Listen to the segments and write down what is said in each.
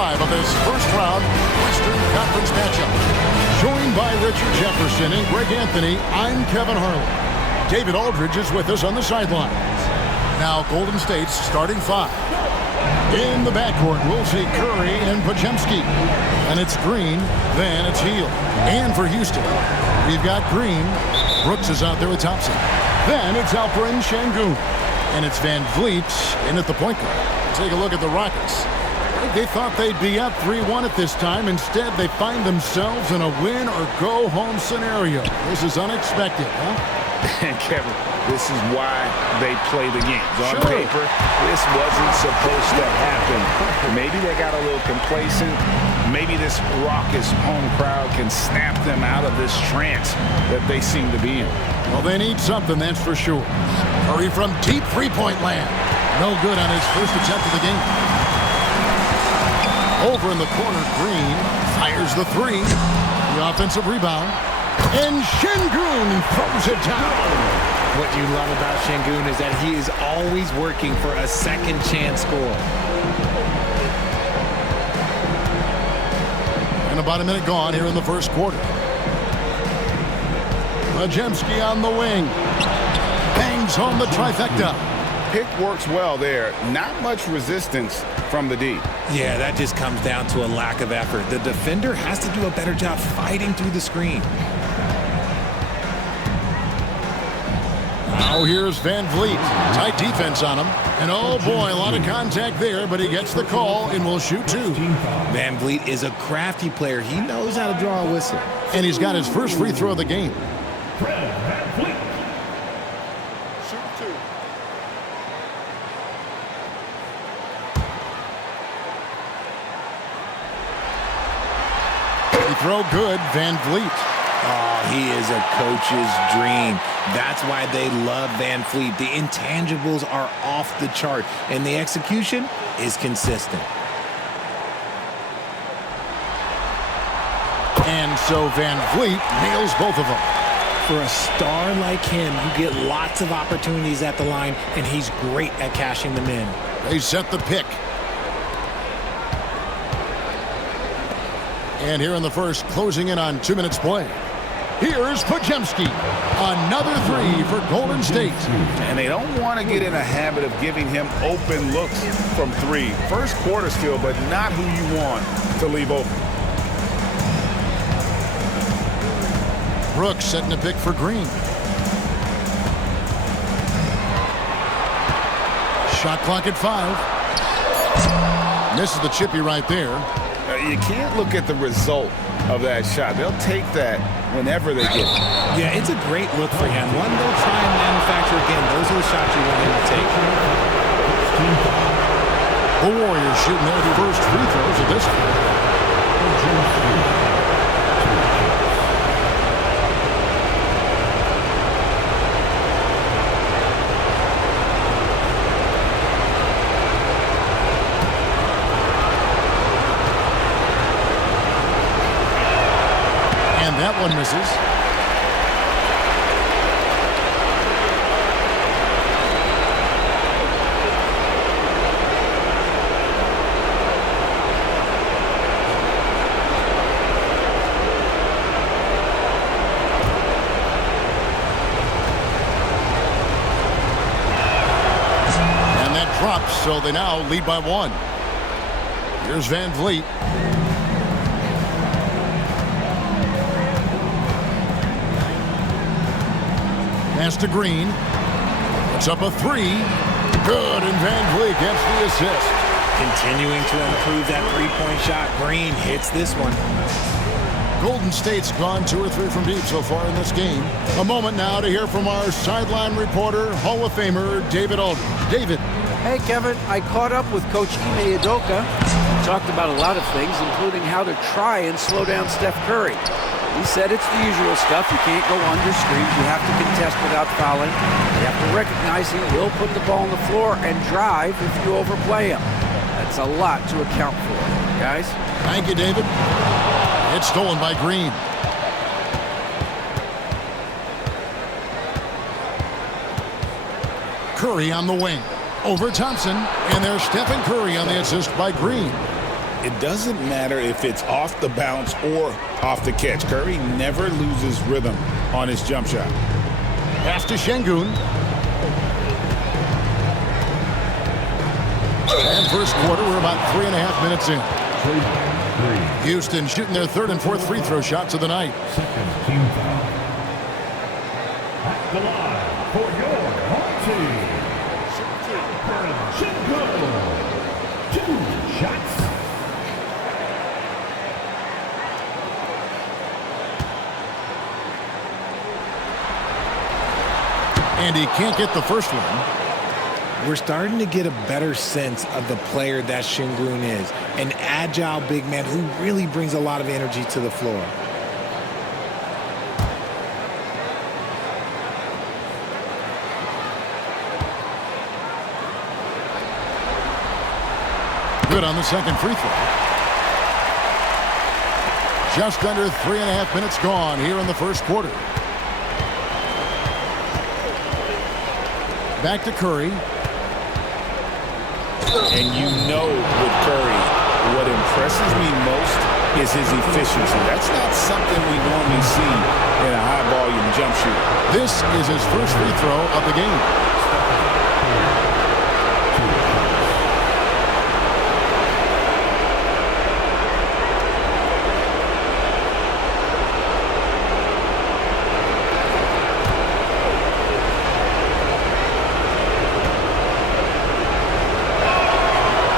5 of this first-round Western Conference matchup. Joined by Richard Jefferson and Greg Anthony, I'm Kevin Harlan. David Aldridge is with us on the sidelines. Now Golden State's starting 5. In the backcourt, we'll see Curry and Podziemski. And it's Green, then it's Hield. And for Houston, we've got Green. Brooks is out there with Thompson. Then it's Alperen Şengün. And it's Van Vliet in at the point guard. Take a look at the Rockets. They thought they'd be up 3-1 at this time. Instead, they find themselves in a win-or-go-home scenario. This is unexpected, huh? Kevin, this is why they play the games. On paper, this wasn't supposed to happen. Maybe they got a little complacent. Maybe this raucous home crowd can snap them out of this trance that they seem to be in. Well, they need something, that's for sure. Curry from deep three-point land. No good on his first attempt of the game. Over in the corner, Green fires the 3. The offensive rebound. And Şengün throws it down. What you love about Şengün is that he is always working for a second chance score. And about a minute gone here in the first quarter. Podziemski on the wing. Bangs home the trifecta. Pick works well there. Not much resistance from the D. Yeah, that just comes down to a lack of effort. The defender has to do a better job fighting through the screen. Now here's Van Vliet. Tight defense on him. And oh boy, a lot of contact there, but he gets the call and will shoot 2. Van Vliet is a crafty player. He knows how to draw a whistle. And he's got his first free throw of the game. Throw good, Van Vliet. Oh, he is a coach's dream. That's why they love Van Vliet. The intangibles are off the chart, and the execution is consistent. And so Van Vliet nails both of them. For a star like him, you get lots of opportunities at the line, and he's great at cashing them in. They set the pick. And here in the first, closing in on 2 minutes play. Here's Podziemski. Another 3 for Golden State. And they don't want to get in a habit of giving him open looks from 3. First quarter skill, but not who you want to leave open. Brooks setting a pick for Green. Shot clock at 5. Misses the chippy right there. You can't look at the result of that shot. They'll take that whenever they get it. Yeah, it's a great look for him. One they'll try and manufacture again. Those are the shots you want him to take. The Warriors shooting their first free throws at this point. That one misses. And that drops, so they now lead by 1. Here's Van Vliet. Pass to Green. It's up a 3. Good, and Van Vliet gets the assist. Continuing to improve that three-point shot. Green hits this one. Golden State's gone 2 or 3 from deep so far in this game. A moment now to hear from our sideline reporter, Hall of Famer David Aldridge. David. Hey, Kevin. I caught up with Coach Ime Udoka. We talked about a lot of things, including how to try and slow down Steph Curry. He said it's the usual stuff. You can't go under screens. You have to contest without fouling. You have to recognize he will put the ball on the floor and drive if you overplay him. That's a lot to account for, guys. Thank you, David. It's stolen by Green. Curry on the wing. Over Thompson. And there's Stephen Curry on the assist by Green. It doesn't matter if it's off the bounce or off the catch. Curry never loses rhythm on his jump shot. Pass to Şengün. And first quarter, we're about 3.5 minutes in. Houston shooting their third and fourth free throw shots of the night. Second team foul. At the line for your home team. Şengün. 2 shots. And he can't get the first one. We're starting to get a better sense of the player that Şengün is. An agile big man who really brings a lot of energy to the floor. Good on the second free throw. Just under 3.5 minutes gone here in the first quarter. Back to Curry. And you know with Curry, what impresses me most is his efficiency. That's not something we normally see in a high-volume jump shooter. This is his first free throw of the game.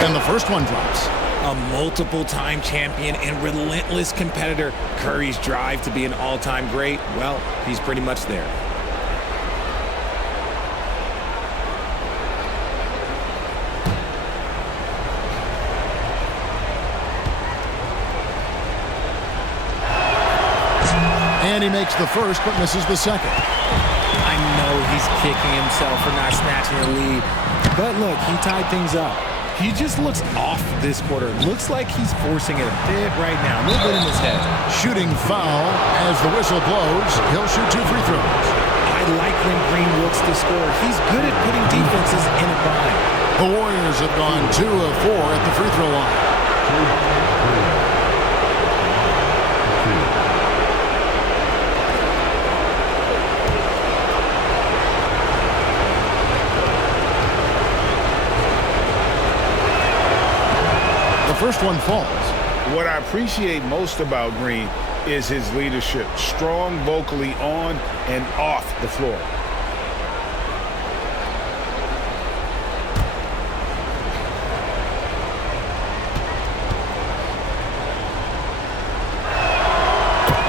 And the first one drops. A multiple-time champion and relentless competitor. Curry's drive to be an all-time great, well, he's pretty much there. And he makes the first, but misses the second. I know he's kicking himself for not snatching the lead. But look, he tied things up. He just looks off this quarter. Looks like he's forcing it a bit right now. A little bit in his head. Shooting foul as the whistle blows. He'll shoot 2 free throws. I like when Green looks to score. He's good at putting defenses in a bind. The Warriors have gone 2 of 4 at the free throw line. The first one falls. What I appreciate most about Green is his leadership. Strong vocally on and off the floor.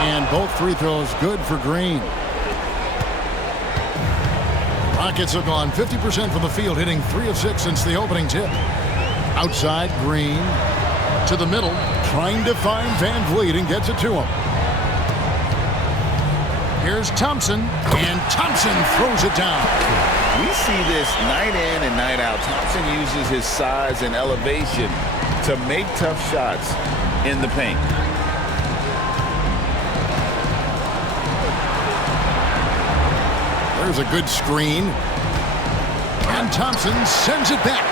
And both free throws good for Green. Rockets have gone 50% from the field, hitting 3 of 6 since the opening tip. Outside, Green to the middle, trying to find Van Vliet and gets it to him. Here's Thompson, and Thompson throws it down. We see this night in and night out. Thompson uses his size and elevation to make tough shots in the paint. There's a good screen. And Thompson sends it back.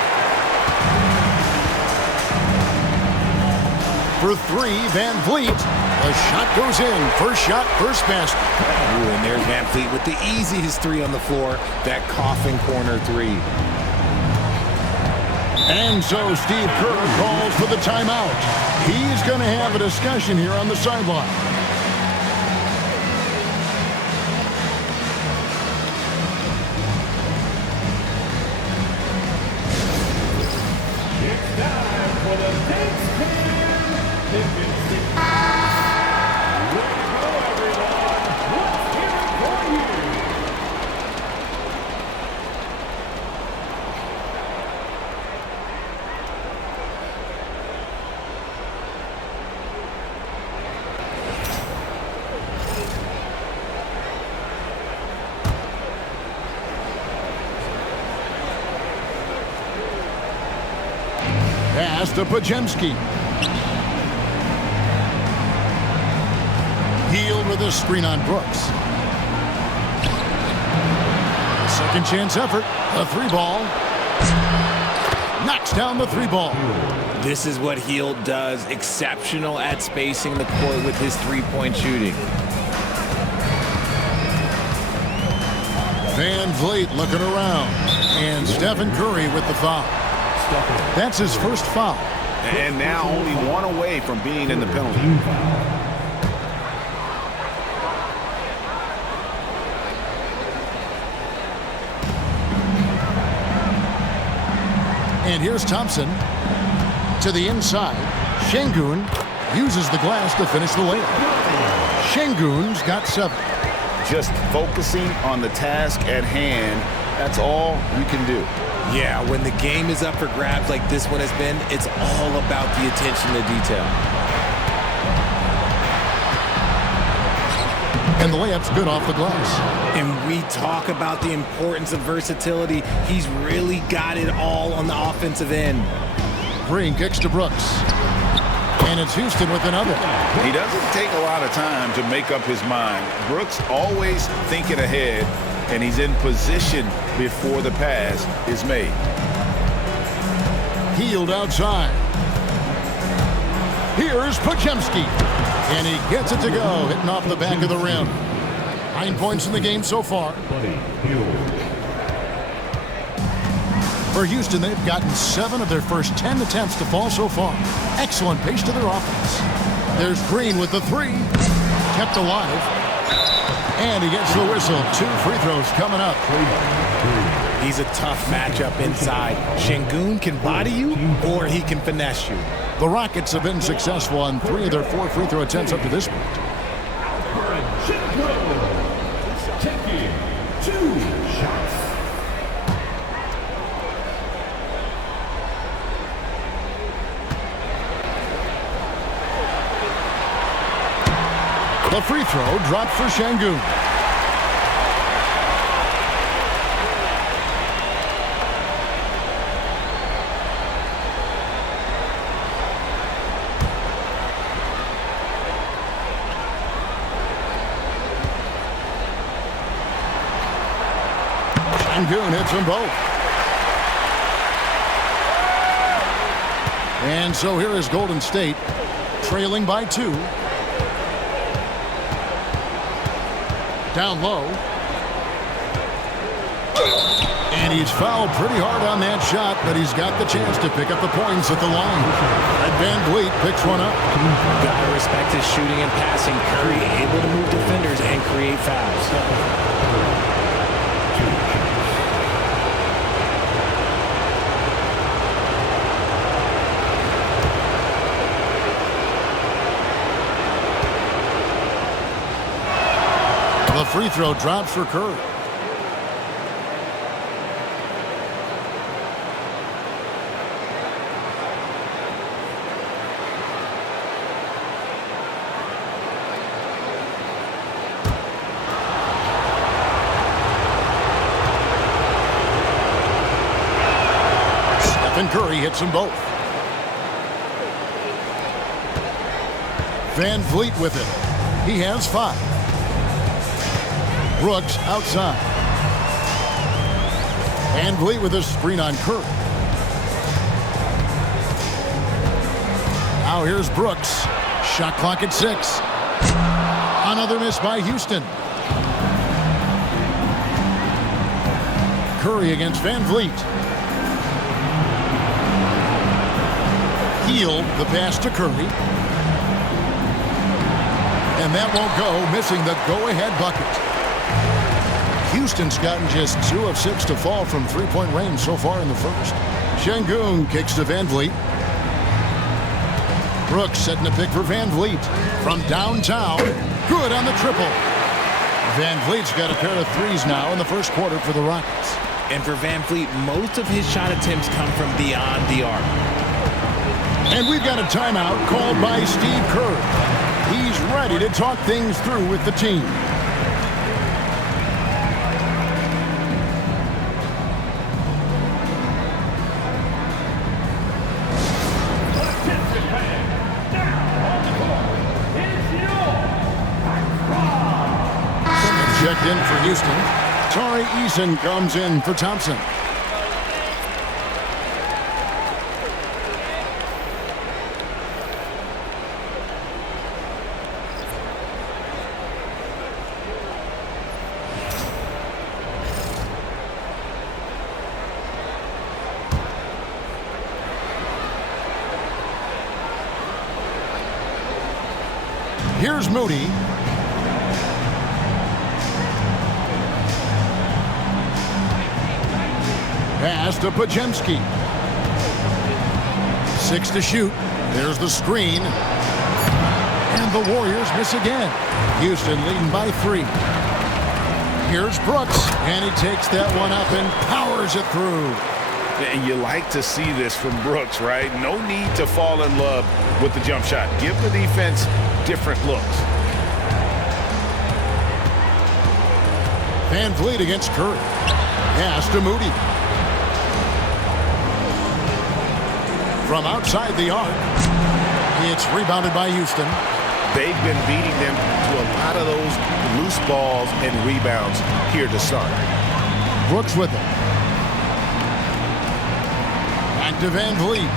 For 3, Van Vliet. The shot goes in. First shot, first basket. Ooh, and there's Van Vliet with the easiest 3 on the floor. That coffin corner 3. And so Steve Kerr calls for the timeout. He's going to have a discussion here on the sideline. It's time for the next game. Way to go, everyone. Let's hear it for you. Pass to Pajemski. Healed with a screen on Brooks. Second chance effort. A 3 ball. Knocks down the 3 ball. This is what Hield does. Exceptional at spacing the court with his three-point shooting. Van Vliet looking around. And Stephen Curry with the foul. That's his first foul. And now only one away from being in the penalty. And here's Thompson to the inside. Şengün uses the glass to finish the layup. Şengün's got 7. Just focusing on the task at hand, that's all you can do. Yeah, when the game is up for grabs like this one has been, it's all about the attention to detail. And the layup's good off the glass. And we talk about the importance of versatility. He's really got it all on the offensive end. Green kicks to Brooks. And it's Houston with another. He doesn't take a lot of time to make up his mind. Brooks always thinking ahead, and he's in position before the pass is made. Hield outside. Here's Podziemski. And he gets it to go, hitting off the back of the rim. 9 points in the game so far. For Houston, they've gotten 7 of their first 10 attempts to fall so far. Excellent pace to their offense. There's Green with the 3. Kept alive. And he gets the whistle. 2 free throws coming up. He's a tough matchup inside. Şengün can body you, or he can finesse you. The Rockets have been successful on 3 of their 4 free throw attempts up to this point. Taking 2 shots. The free throw dropped for Şengün. Şengün hits them both. And so here is Golden State, trailing by 2. Down low. And he's fouled pretty hard on that shot, but he's got the chance to pick up the points at the line. Fred VanVleet picks one up. Gotta respect his shooting and passing. Curry able to move defenders and create fouls. The free throw drops for Curry. Stephen Curry hits them both. VanVleet with it. He has 5. Brooks outside. VanVleet with a screen on Curry. Now here's Brooks. Shot clock at 6. Another miss by Houston. Curry against VanVleet. Hield the pass to Curry. And that won't go, missing the go-ahead bucket. Houston's gotten just 2 of 6 to fall from three-point range so far in the first. Şengün kicks to VanVleet. Brooks setting a pick for VanVleet. From downtown, good on the triple. VanVleet's got a pair of 3s now in the first quarter for the Rockets. And for VanVleet, most of his shot attempts come from beyond the arc. And we've got a timeout called by Steve Kerr. He's ready to talk things through with the team. Checked in for Houston. Tari Eason comes in for Thompson. Here's Moody. Pass to Pajemski. 6 to shoot. There's the screen. And the Warriors miss again. Houston leading by 3. Here's Brooks. And he takes that one up and powers it through. And you like to see this from Brooks, right? No need to fall in love with the jump shot. Give the defense different looks. Van Vliet against Curry. Pass to Moody. From outside the arc. It's rebounded by Houston. They've been beating them to a lot of those loose balls and rebounds here to start. Brooks with it. Back to Van Vliet.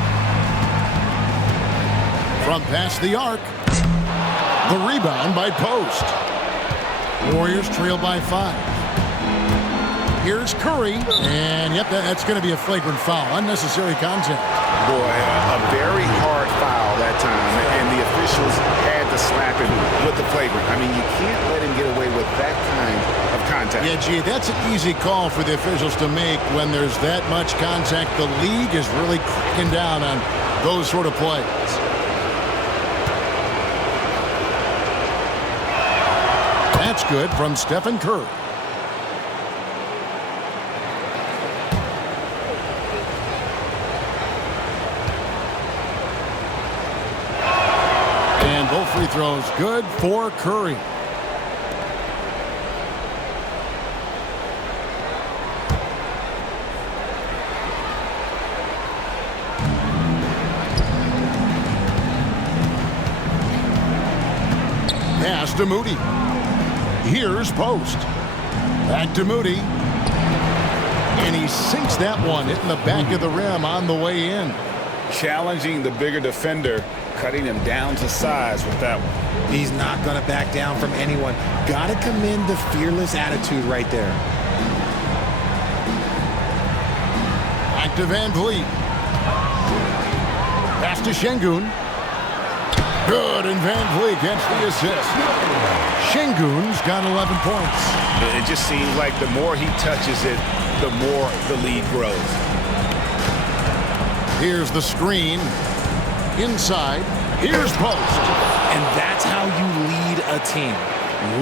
From past the arc. The rebound by Post. Warriors trail by 5. Here's Curry. And, yep, that's going to be a flagrant foul. Unnecessary contact. Boy, a very hard foul that time, and the officials had to slap him with the flagrant. I mean, you can't let him get away with that kind of contact. Yeah, gee, that's an easy call for the officials to make when there's that much contact. The league is really cracking down on those sort of plays. That's good from Stephen Curry. And both free throws good for Curry. Pass to Moody. Here's Post. Back to Moody. And he sinks that one, hitting the back of the rim on the way in. Challenging the bigger defender, cutting him down to size with that one. He's not going to back down from anyone. Got to commend the fearless attitude right there. Back to Van Vliet. Pass to Şengün. Good, and Van Vliet gets the assist. Şengün's got 11 points. It just seems like the more he touches it, the more the lead grows. Here's the screen. Inside. Here's Post. And that's how you lead a team.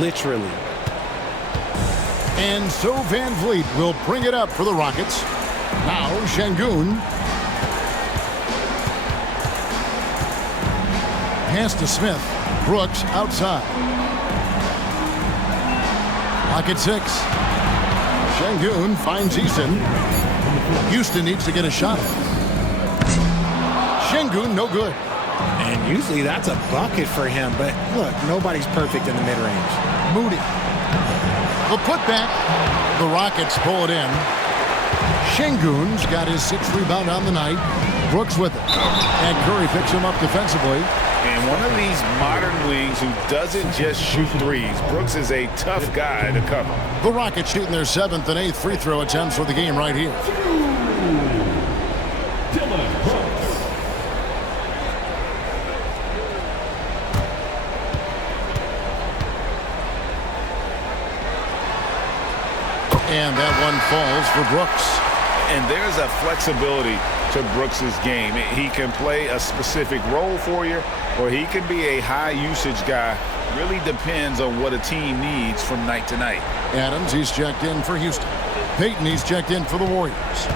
Literally. And so Van Vliet will bring it up for the Rockets. Now Şengün. Pass to Smith. Brooks outside. Lock at 6. Şengün finds Eason. Houston needs to get a shot. Şengün, no good. And usually that's a bucket for him. But look, nobody's perfect in the mid-range. Moody. The putback. The Rockets pull it in. Şengün's got his 6th rebound on the night. Brooks with it. And Curry picks him up defensively. And one of these modern leagues who doesn't just shoot threes. Brooks is a tough guy to cover. The Rockets shooting their 7th and 8th free throw attempts for the game right here. And that one falls for Brooks. And there's a flexibility to Brooks's game. He can play a specific role for you, or he can be a high-usage guy. Really depends on what a team needs from night to night. Adams, he's checked in for Houston. Payton, he's checked in for the Warriors.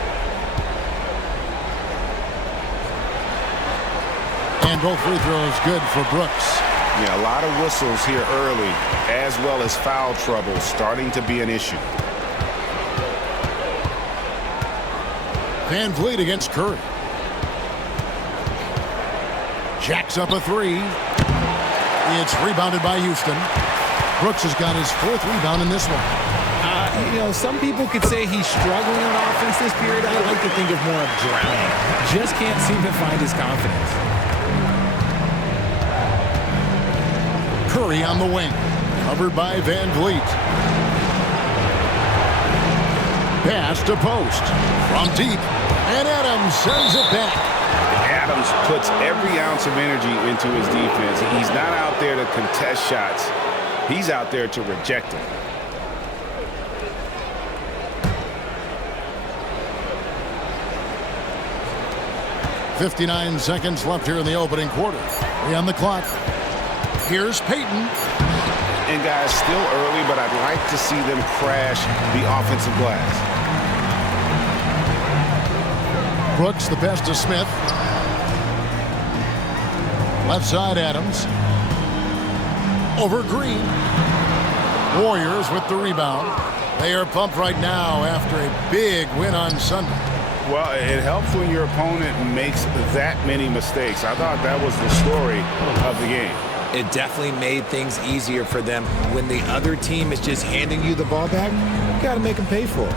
And both free throws good for Brooks. Yeah, a lot of whistles here early, as well as foul trouble starting to be an issue. Van Vliet against Curry. Jacks up a 3. It's rebounded by Houston. Brooks has got his 4th rebound in this one. You know, some people could say he's struggling on offense this period. I like to think of more of drowning. Just can't seem to find his confidence. Curry on the wing. Covered by Van Vliet. Pass to Post. From deep. And Adams sends it back. Yeah, Adams puts every ounce of energy into his defense. He's not out there to contest shots. He's out there to reject them. .59 seconds left here in the opening quarter. 3 on the clock. Here's Payton. And guys, still early, but I'd like to see them crash the offensive glass. Brooks, the pass to Smith. Left side, Adams. Over Green. Warriors with the rebound. They are pumped right now after a big win on Sunday. Well, it helps when your opponent makes that many mistakes. I thought that was the story of the game. It definitely made things easier for them. When the other team is just handing you the ball back, you got to make them pay for it.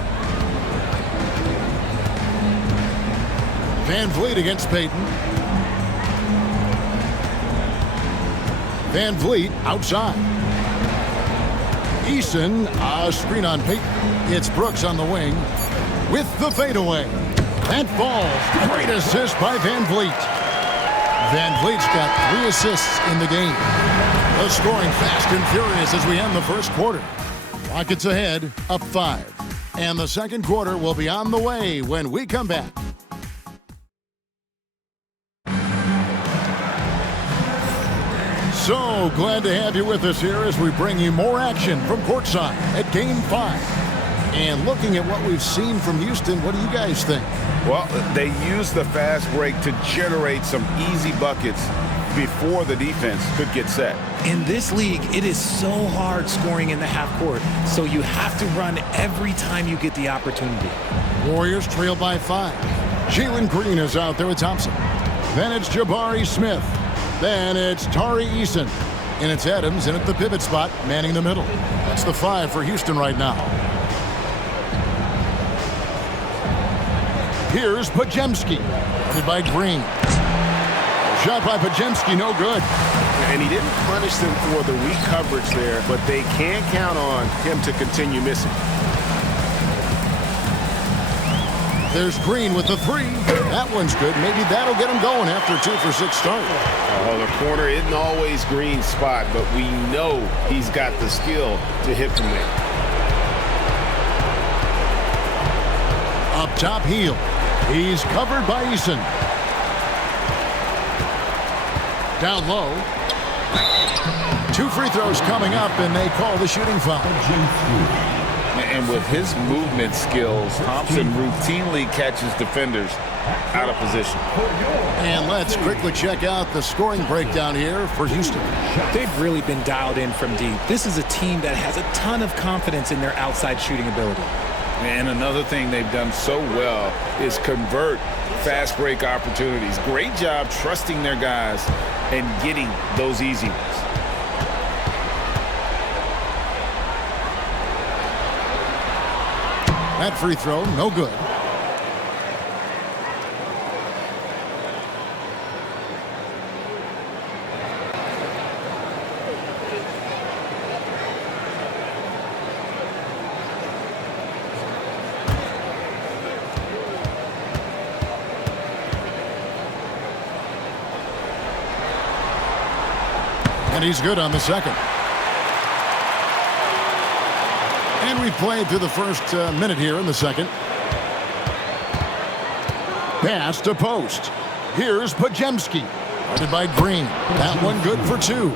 Van Vliet against Payton. Van Vliet outside. Eason, a screen on Payton. It's Brooks on the wing with the fadeaway. That falls. Great assist by Van Vliet. Van Vliet's got 3 assists in the game. The scoring fast and furious as we end the first quarter. Rockets ahead, up 5. And the second quarter will be on the way when we come back. So glad to have you with us here as we bring you more action from courtside at Game 5. And looking at what we've seen from Houston, what do you guys think? Well, they used the fast break to generate some easy buckets before the defense could get set. In this league, it is so hard scoring in the half court, so you have to run every time you get the opportunity. Warriors trail by 5. Jalen Green is out there with Thompson. Then it's Jabari Smith. Then it's Tari Eason. And it's Adams in at the pivot spot, manning the middle. That's the 5 for Houston right now. Here's Pajemski, guarded by Green. Shot by Pajemski, no good. And he didn't punish them for the weak coverage there, but they can't count on him to continue missing. There's Green with the 3. That one's good. Maybe that'll get him going after a 2 for 6 start. Oh, the corner isn't always Green's spot, but we know he's got the skill to hit from there. Up top, Heel. He's covered by Eason. Down low. 2 free throws coming up, and they call the shooting foul. And with his movement skills, Thompson routinely catches defenders out of position. And let's quickly check out the scoring breakdown here for Houston. They've really been dialed in from deep. This is a team that has a ton of confidence in their outside shooting ability. And another thing they've done so well is convert fast break opportunities. Great job trusting their guys and getting those easy ones. That free throw, no good. And he's good on the second. And we've played through the first minute here in the second. Pass to post. Here's Pajemski. Guarded by Green. That one good for 2.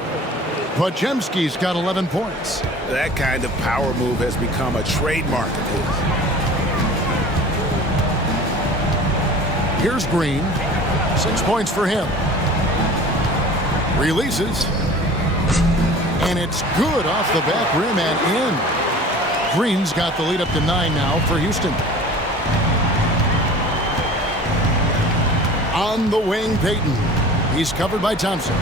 Pajemski's got 11 points. That kind of power move has become a trademark of his. Here's Green. 6 points for him. Releases. And it's good off the back rim and in. Green's got the lead up to 9 now for Houston. On the wing, Payton. He's covered by Thompson.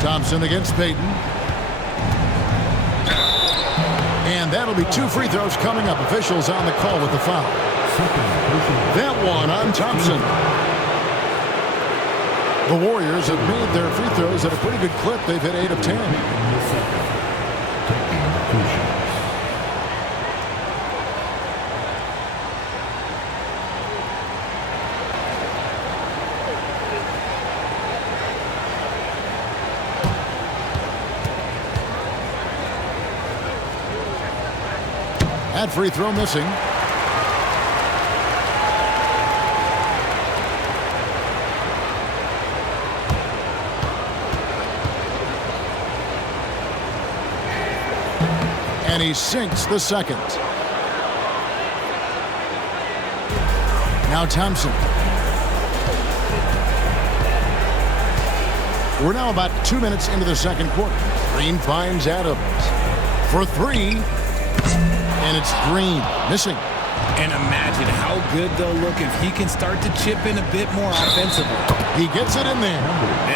Thompson against Payton. And that'll be 2 free throws coming up. Officials on the call with the foul. That one on Thompson. The Warriors have made their free throws at a pretty good clip. They've hit 8 of 10. That free throw missing. And he sinks the second. Now Thompson. We're now about 2 minutes into the second quarter. Green finds Adams for three. And it's Green missing. And imagine how good they'll look if he can start to chip in a bit more offensively. He gets it in there.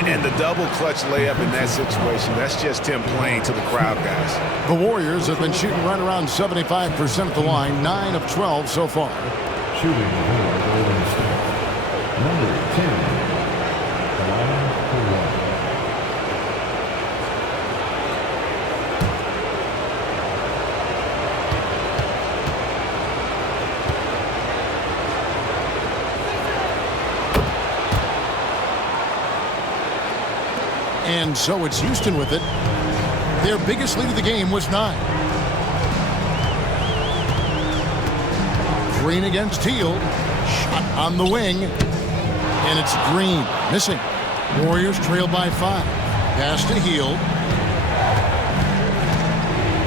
And the double clutch layup in that situation, that's just him playing to the crowd, guys. The Warriors have been shooting right around 75% at the line, 9 of 12 so far. Shooting for Golden State. Number 10. The line for one. And so it's Houston with it. Their biggest lead of the game was 9. Green against Teal. Shot on the wing. And it's Green missing. Warriors trail by 5. Pass to Hield.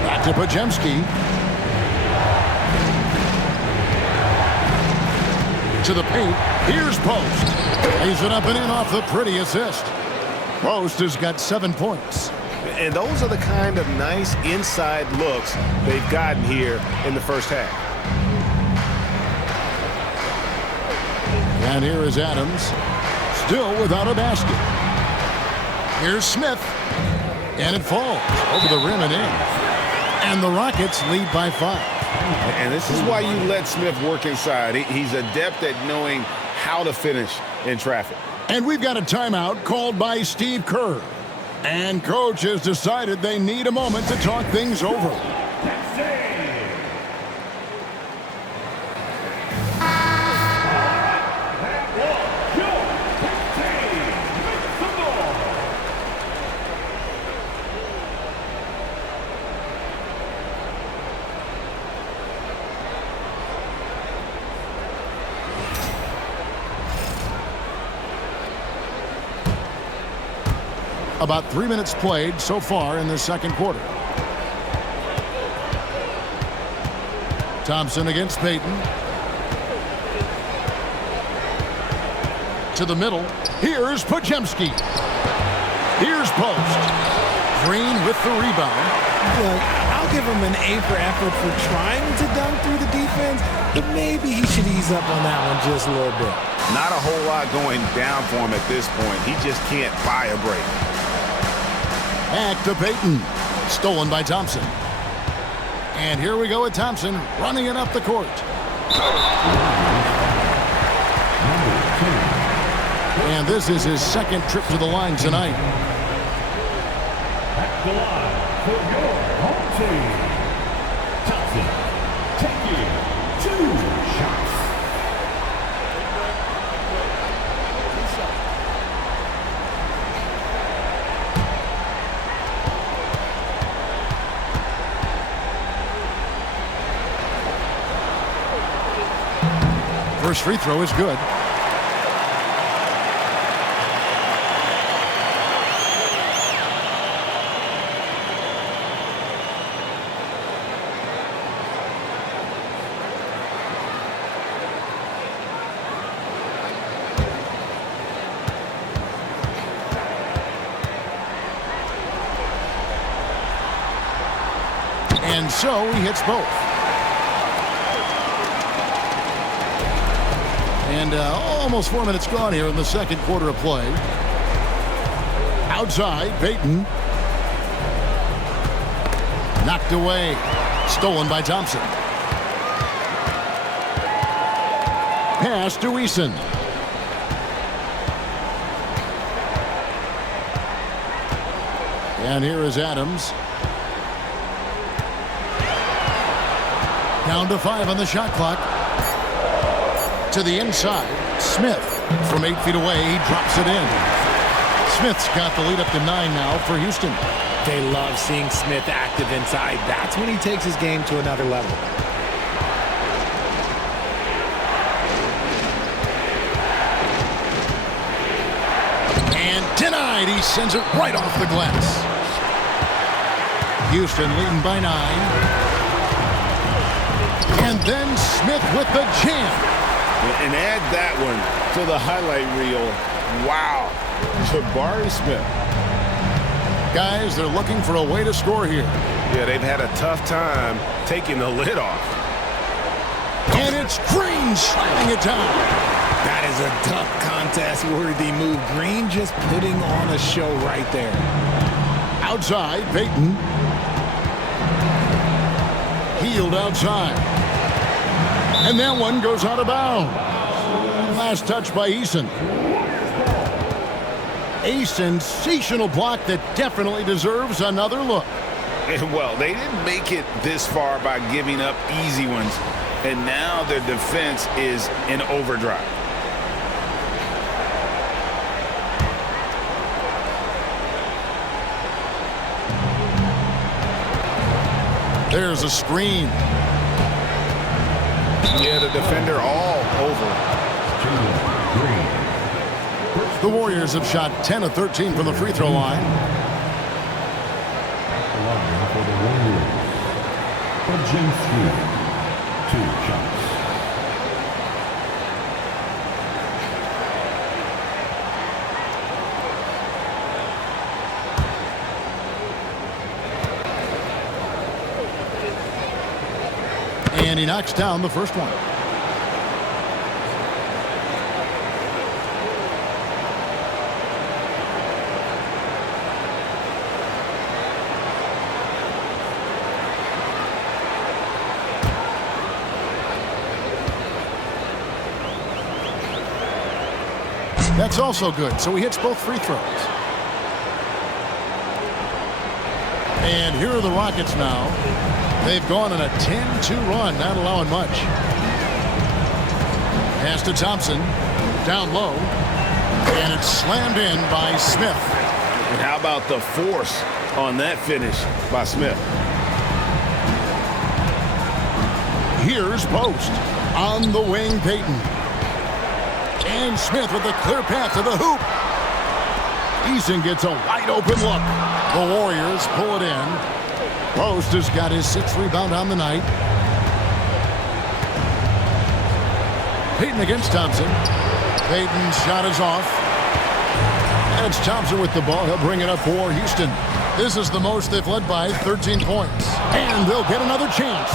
Back to Podziemski. To the paint. Here's Post. Lays it up and in off the pretty assist. Post has got 7 points. And those are the kind of nice inside looks they've gotten here in the first half. And here is Adams, still without a basket. Here's Smith, and it falls over the rim and in. And the Rockets lead by 5. And this is why you let Smith work inside. He's adept at knowing how to finish in traffic. And we've got a timeout called by Steve Kerr. And coach has decided they need a moment to talk things over. About 3 minutes played so far in the second quarter. Thompson against Payton. To the middle. Here's Podziemski. Here's Post. Green with the rebound. Look, I'll give him an A for effort for trying to dunk through the defense, but maybe he should ease up on that one just a little bit. Not a whole lot going down for him at this point. He just can't buy a break. Back to Payton. Stolen by Thompson. And here we go with Thompson running it up the court. And this is his second trip to the line tonight. At the line for your home team, Thompson taking 2 shots. First free throw is good. And so he hits both. And almost 4 minutes gone here in the second quarter of play. Outside, Payton. Knocked away. Stolen by Thompson. Pass to Eason. And here is Adams. Down to 5 on the shot clock. To the inside. Smith from 8 feet away. He drops it in. Smith's got the lead up to 9 now for Houston. They love seeing Smith active inside. That's when he takes his game to another level. And denied. He sends it right off the glass. Houston leading by 9. And then Smith with the jam. And add that one to the highlight reel. Wow. Jabari Smith. Guys, they're looking for a way to score here. Yeah, they've had a tough time taking the lid off. And it's Green slamming it down. That is a tough contest-worthy move. Green just putting on a show right there. Outside, Payton. Healed outside. And that one goes out of bounds. Last touch by Eason. A sensational block that definitely deserves another look. And well, they didn't make it this far by giving up easy ones. And now their defense is in overdrive. There's a screen. Yeah, the defender all over. The Warriors have shot 10 of 13 from the free throw line. For the Warriors, James 2 shots. And he knocks down the first one. That's also good, so he hits both free throws. And here are the Rockets now. They've gone on a 10-2 run, not allowing much. Pass to Thompson, down low, and it's slammed in by Smith. And how about the force on that finish by Smith? Here's Post. On the wing, Payton. And Smith with a clear path to the hoop. Eason gets a wide open look. The Warriors pull it in. Post has got his 6th rebound on the night. Payton against Thompson. Payton's shot is off. And it's Thompson with the ball. He'll bring it up for Houston. This is the most they've led by 13 points. And they'll get another chance.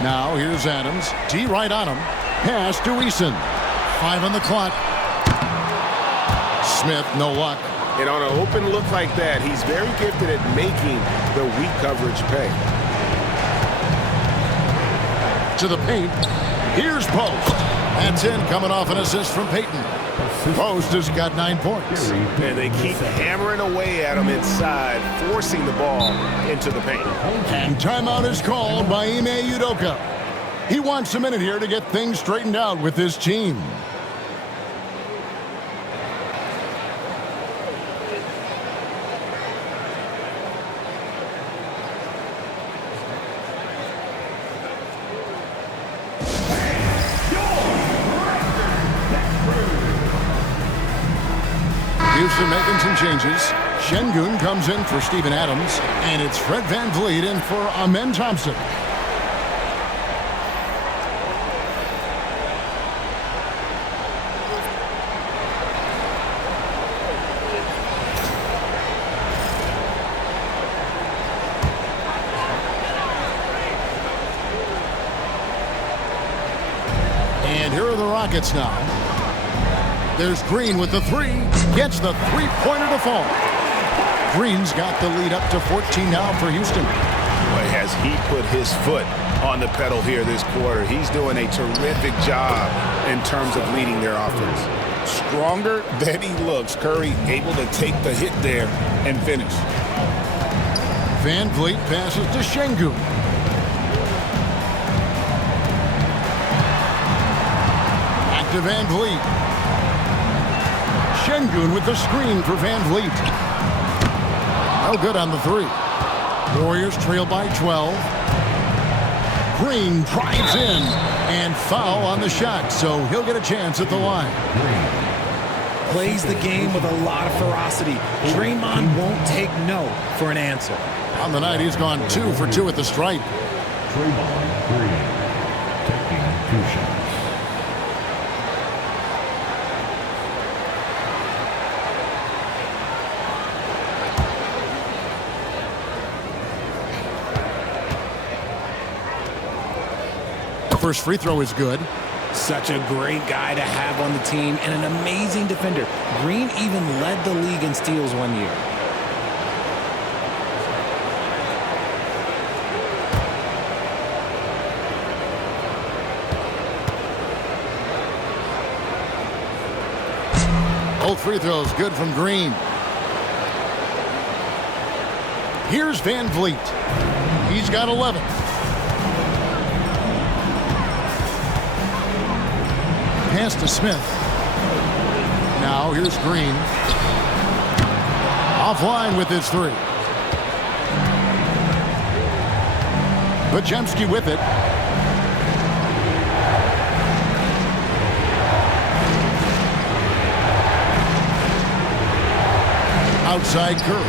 Now here's Adams. D right on him. Pass to Eason. 5 on the clock. Smith, no luck. And on an open look like that, he's very gifted at making the weak coverage pay. To the paint. Here's Post. That's in, coming off an assist from Payton. Post has got 9 points. And they keep hammering away at him inside, forcing the ball into the paint. And timeout is called by Ime Udoka. He wants a minute here to get things straightened out with his team. Houston making some changes. Şengün comes in for Steven Adams, and it's Fred VanVleet in for Amen Thompson. And here are the Rockets now. There's Green with the 3. Gets the three-pointer to fall. Green's got the lead up to 14 now for Houston. Boy, has he put his foot on the pedal here this quarter. He's doing a terrific job in terms of leading their offense. Stronger than he looks. Curry able to take the hit there and finish. VanVleet passes to Şengün. Back to VanVleet. Şengün with the screen for VanVleet. No good on the 3. Warriors trail by 12. Green drives in. And foul on the shot, so he'll get a chance at the line. Plays the game with a lot of ferocity. Draymond won't take no for an answer. On the night, he's gone 2 for 2 at the stripe. Draymond Green taking 2 shots. First free throw is good. Such a great guy to have on the team and an amazing defender. Green even led the league in steals one year. Both free throws good from Green. Here's Van Vliet. He's got 11. Pass to Smith. Now here's Green. Offline with his 3. Bajemski with it. Outside Curry.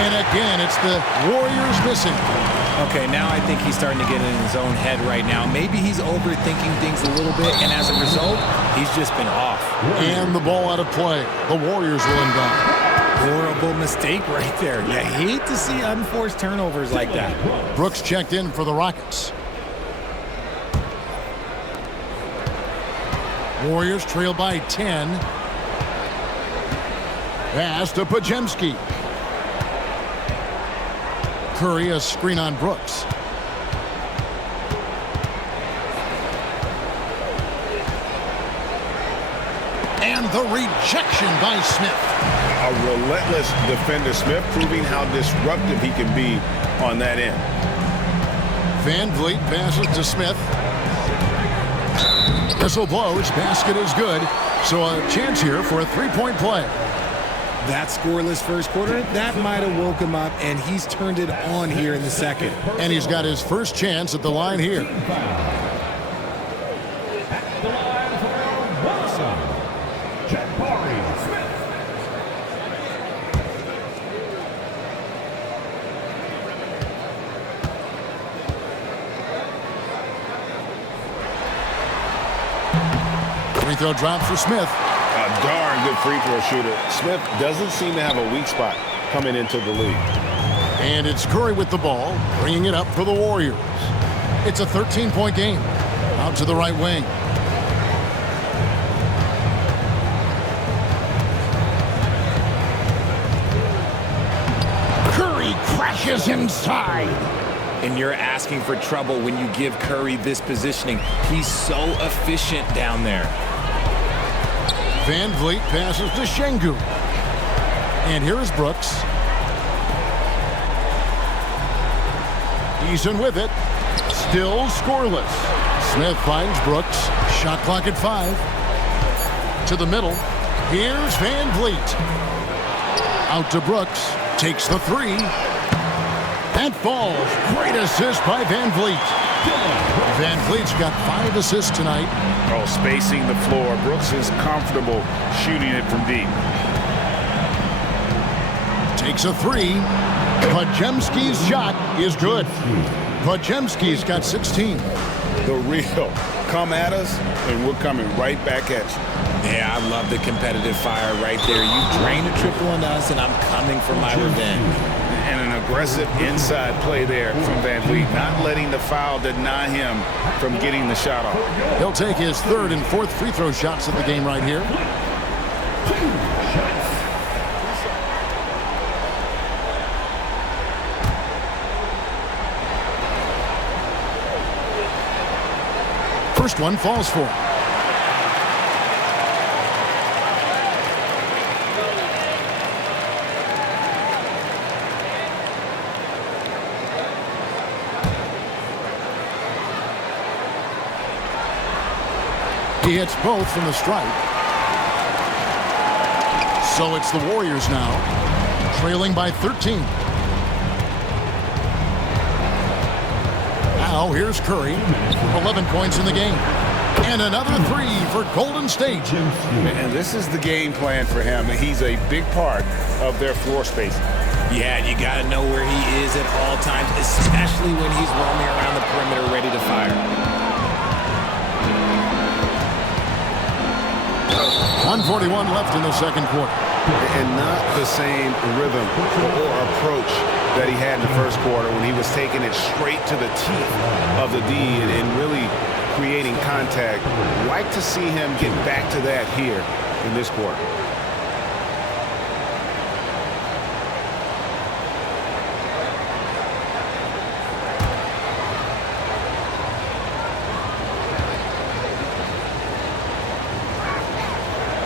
And again, it's the Warriors missing. Okay, now I think he's starting to get in his own head right now. Maybe he's overthinking things a little bit, and as a result, he's just been off. And the ball out of play. The Warriors will inbound. Horrible mistake right there. You hate to see unforced turnovers like that. Brooks checked in for the Rockets. Warriors trail by 10. Pass to Bajemski. Curry, a screen on Brooks. And the rejection by Smith. A relentless defender. Smith proving how disruptive he can be on that end. Van Vliet passes to Smith. Whistle blows. Basket is good. So a chance here for a 3-point play. That scoreless first quarter, that might have woke him up, and he's turned it on here in the second. And he's got his first chance at the line here. At the line for Boston, Jabari Smith. Free throw drop for Smith. A darn good free throw shooter. Smith doesn't seem to have a weak spot coming into the league. And it's Curry with the ball, bringing it up for the Warriors. It's a 13-point game. Out to the right wing. Curry crashes inside. And you're asking for trouble when you give Curry this positioning. He's so efficient down there. Van Vliet passes to Şengün. And here is Brooks. Eason with it. Still scoreless. Smith finds Brooks. Shot clock at 5. To the middle. Here's Van Vliet. Out to Brooks. Takes the 3. And falls. Great assist by Van Vliet. Van Vliet's got 5 assists tonight. Oh, spacing the floor. Brooks is comfortable shooting it from deep. Takes a 3. Bajemski's shot is good. Bajemski's got 16. The real. Come at us, and we're coming right back at you. Yeah, I love the competitive fire right there. You drain a triple on us, and I'm coming for my revenge. And an aggressive inside play there from Van Vliet, not letting the foul deny him from getting the shot off. He'll take his 3rd and 4th free throw shots of the game right here. First one falls for him. He hits both from the stripe. So it's the Warriors now, trailing by 13. Now Now here's Curry. 11 points in the game. And another three for Golden State. And this is the game plan for him. He's a big part of their floor space. Yeah, you got to know where he is at all times, especially when he's roaming around the perimeter ready to fire. 1:41 left in the second quarter. And not the same rhythm or approach that he had in the first quarter when he was taking it straight to the teeth of the D and really creating contact. Like to see him get back to that here in this quarter.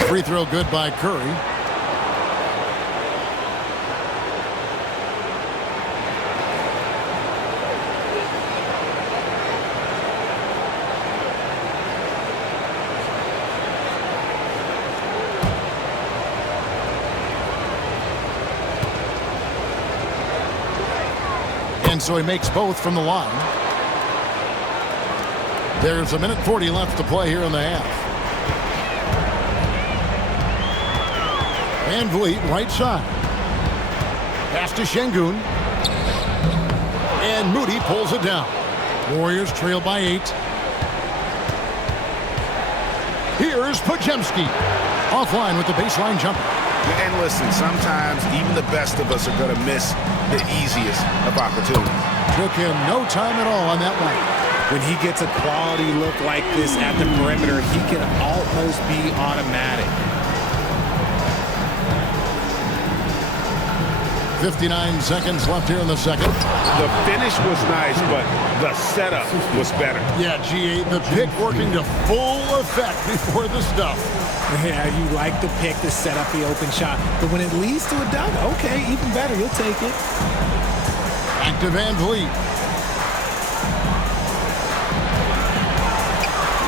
Free throw good by Curry. And so he makes both from the line. There's 1:40 left to play here in the half. Van Vliet, right side. Pass to Şengün. And Moody pulls it down. Warriors trail by 8. Here's Podziemski. Offline with the baseline jumper. And listen, sometimes even the best of us are going to miss the easiest of opportunities. Took him no time at all on that one. When he gets a quality look like this at the perimeter, he can almost be automatic. 59 seconds left here in the second. The finish was nice, but the setup was better. Yeah, GA, the pick working to full effect before the stuff. Yeah, you like the pick to set up the open shot, but when it leads to a dunk, okay, even better, you'll take it. Back to Van Vliet.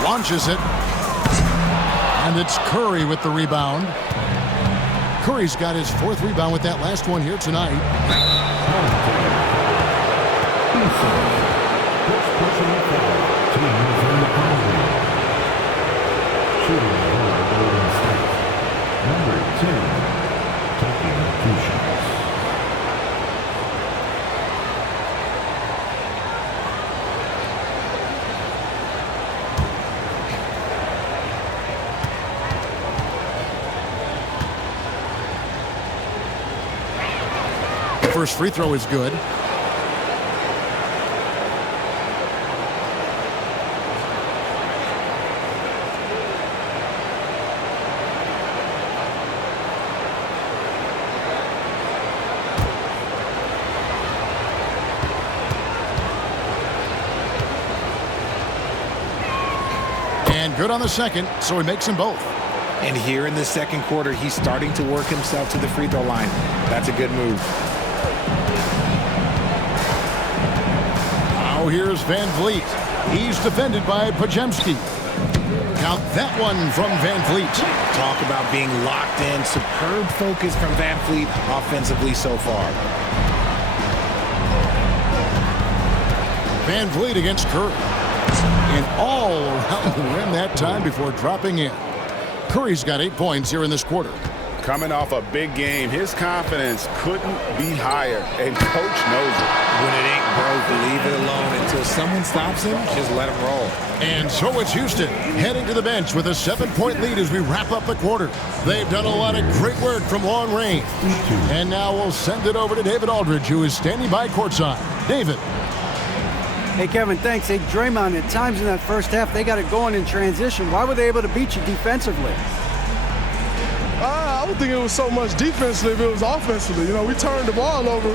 Launches it. And it's Curry with the rebound. Curry's got his 4th rebound with that last one here tonight. Number 10, taking 2 shots. First free throw is good. And good on the second, so he makes them both. And here in the second quarter, he's starting to work himself to the free throw line. That's a good move. Now here's Van Vliet. He's defended by Podziemski. Now that one from Van Vliet. Talk about being locked in. Superb focus from Van Vliet offensively so far. Van Vliet against Curry. And all around the rim that time before dropping in. Curry's got 8 points here in this quarter. Coming off a big game, his confidence couldn't be higher, and Coach knows it. When it ain't broke, leave it alone. Until someone stops him, just let him roll. And so it's Houston heading to the bench with a 7-point lead as we wrap up the quarter. They've done a lot of great work from long range. And now we'll send it over to David Aldridge, who is standing by courtside. David. Hey, Kevin, thanks. Hey, Draymond, at times in that first half, they got it going in transition. Why were they able to beat you defensively? I don't think it was so much defensively, but it was offensively. You know, we turned the ball over,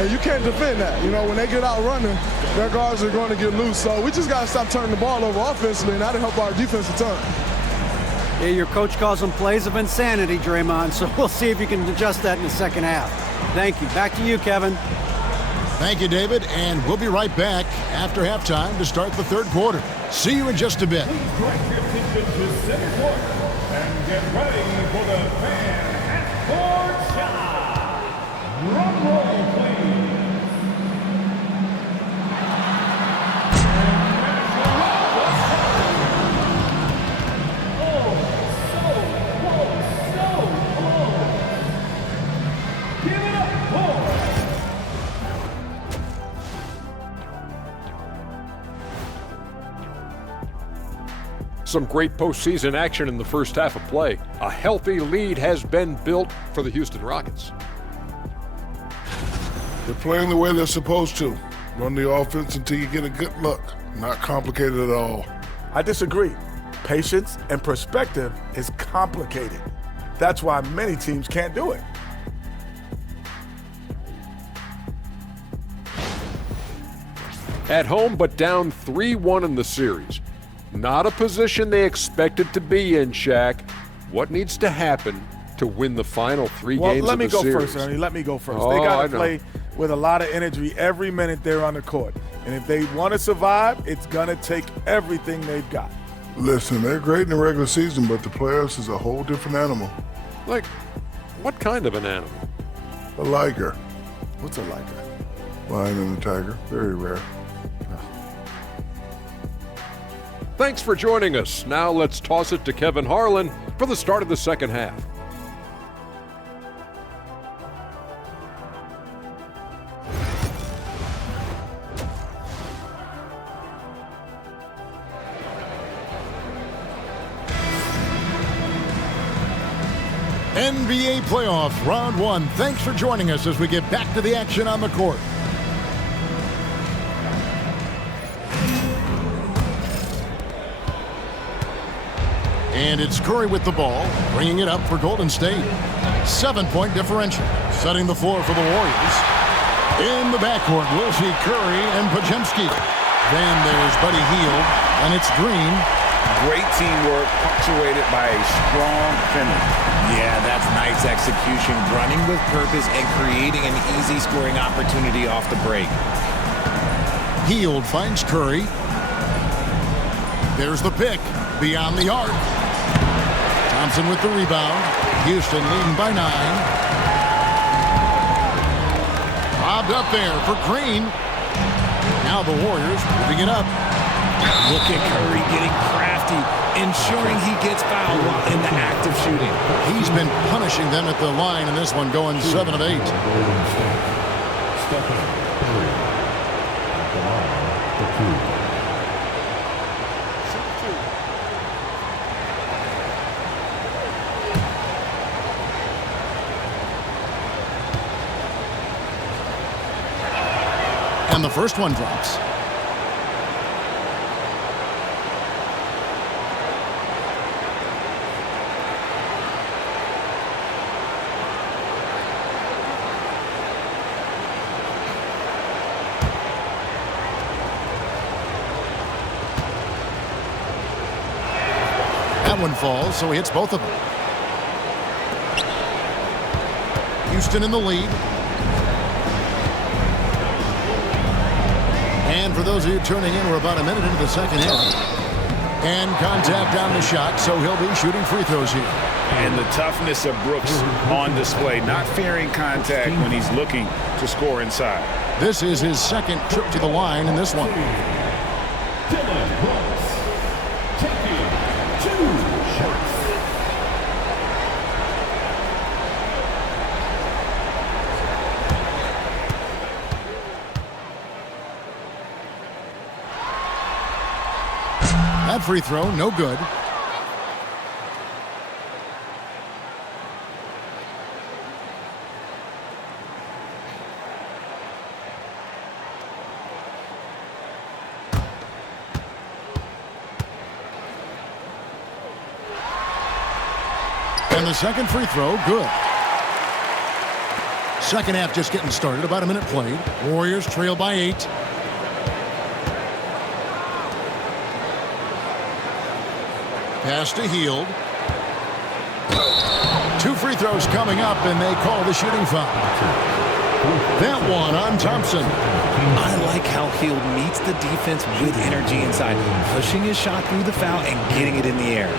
and you can't defend that. You know, when they get out running, their guards are going to get loose. So we just got to stop turning the ball over offensively, and that'll help our defense a ton. Yeah, your coach calls them plays of insanity, Draymond, so we'll see if you can adjust that in the second half. Thank you. Back to you, Kevin. Thank you, David, and we'll be right back after halftime to start the third quarter. See you in just a bit. And get ready for the fan at court shot. Drum roll, please. Some great postseason action in the first half of play. A healthy lead has been built for the Houston Rockets. They're playing the way they're supposed to. Run the offense until you get a good look. Not complicated at all. I disagree. Patience and perspective is complicated. That's why many teams can't do it. At home, but down 3-1 in the series. Not a position they expected to be in, Shaq. What needs to happen to win the final 3 games of the series? Well, let me go first, Ernie. Let me go first. They got to play with a lot of energy every minute they're on the court. And if they want to survive, it's going to take everything they've got. Listen, they're great in the regular season, but the playoffs is a whole different animal. Like, what kind of an animal? A liger. What's a liger? Lion and a tiger. Very rare. Thanks for joining us. Now let's toss it to Kevin Harlan for the start of the second half. NBA playoffs, round 1. Thanks for joining us as we get back to the action on the court. And it's Curry with the ball, bringing it up for Golden State. 7-point differential, setting the floor for the Warriors. In the backcourt, we'll see Curry and Podziemski. Then there's Buddy Hield, and it's Green. Great teamwork, punctuated by a strong finish. Yeah, that's nice execution, running with purpose and creating an easy scoring opportunity off the break. Hield finds Curry. There's the pick, beyond the arc. Thompson with the rebound. Houston leading by 9. Lobbed up there for Green. Now the Warriors moving it up. Look at Curry getting crafty, ensuring he gets fouled while in the act of shooting. He's been punishing them at the line in this one, going 7 of 8. And the first one drops. That one falls, so he hits both of them. Houston in the lead. And for those of you tuning in, we're about a minute into the second half. And contact on the shot, so he'll be shooting free throws here. And the toughness of Brooks on display, not fearing contact when he's looking to score inside. This is his second trip to the line in this one. That free throw, no good. And the second free throw, good. Second half just getting started, about a minute played. Warriors trail by 8. Pass to Hield. 2 free throws coming up, and they call the shooting foul. That one on Thompson. I like how Hield meets the defense with energy inside, pushing his shot through the foul and getting it in the air.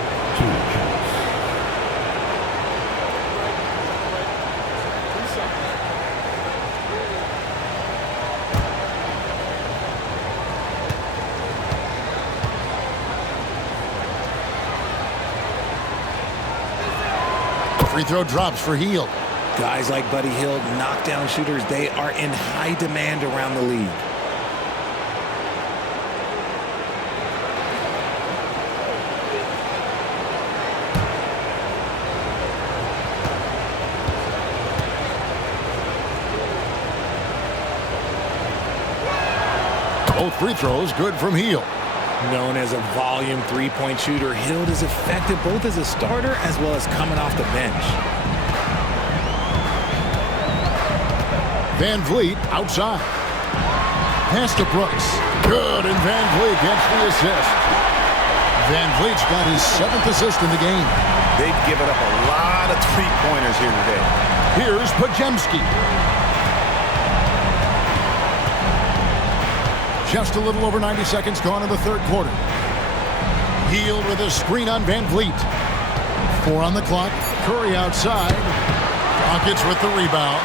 Free throw drops for Hield. Guys like Buddy Hield, knockdown shooters, they are in high demand around the league. Both free throws good from Hield. Known as a volume three-point shooter, Hield is effective both as a starter as well as coming off the bench. Van Vliet outside. Pass to Brooks. Good, and Van Vliet gets the assist. Van Vliet's got his 7th assist in the game. They've given up a lot of three-pointers here today. Here's Podziemski. Just a little over 90 seconds gone in the third quarter. Hield with a screen on Van Vliet. 4 on the clock. Curry outside. Rockets with the rebound.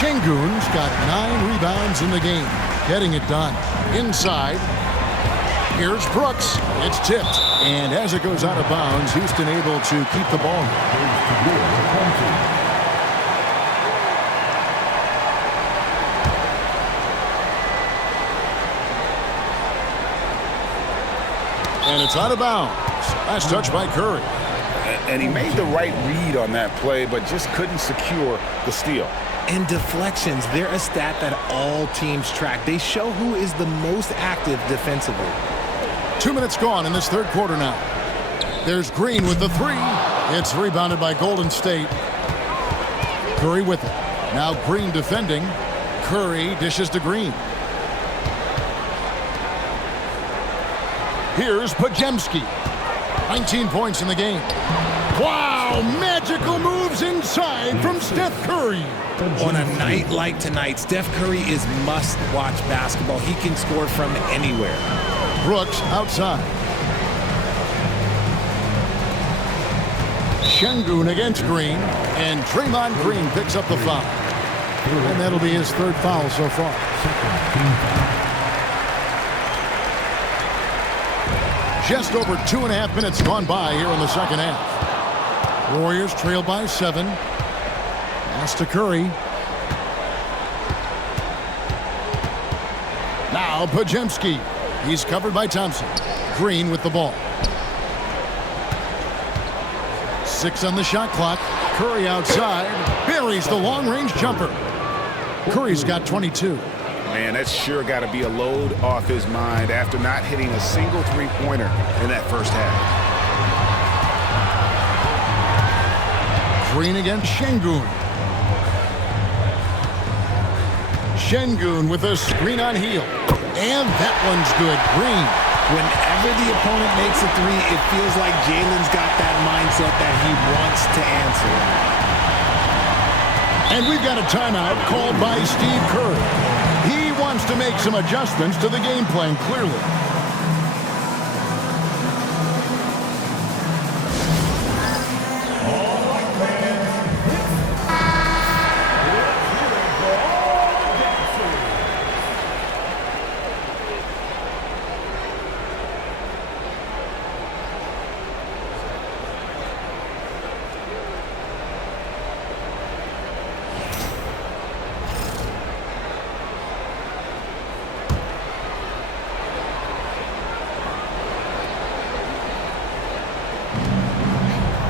Şengün's got 9 rebounds in the game. Getting it done. Inside. Here's Brooks. It's tipped. And as it goes out of bounds, Houston able to keep the ball. And it's out of bounds. Last touch by Curry. And he made the right read on that play, but just couldn't secure the steal. And deflections, they're a stat that all teams track. They show who is the most active defensively. 2 minutes gone in this third quarter now. There's Green with the 3. It's rebounded by Golden State. Curry with it. Now Green defending. Curry dishes to Green. Here's Podziemski. 19 points in the game. Wow, magical moves inside from Steph Curry. On a night like tonight, Steph Curry is must-watch basketball. He can score from anywhere. Brooks outside. Şengün against Green, and Draymond Green picks up the foul. And that'll be his 3rd foul so far. Just over 2.5 minutes gone by here in the second half. Warriors trail by 7. Pass to Curry. Now Podziemski. He's covered by Thompson. Green with the ball. 6 on the shot clock. Curry outside. Buries the long-range jumper. Curry's got 22. Man, that's sure got to be a load off his mind after not hitting a single three-pointer in that first half. Green against Şengün. Şengün with a screen on Hield. And that one's good. Green. Whenever the opponent makes a 3, it feels like Jalen's got that mindset that he wants to answer. And we've got a timeout called by Steve Kerr. He wants to make some adjustments to the game plan, clearly.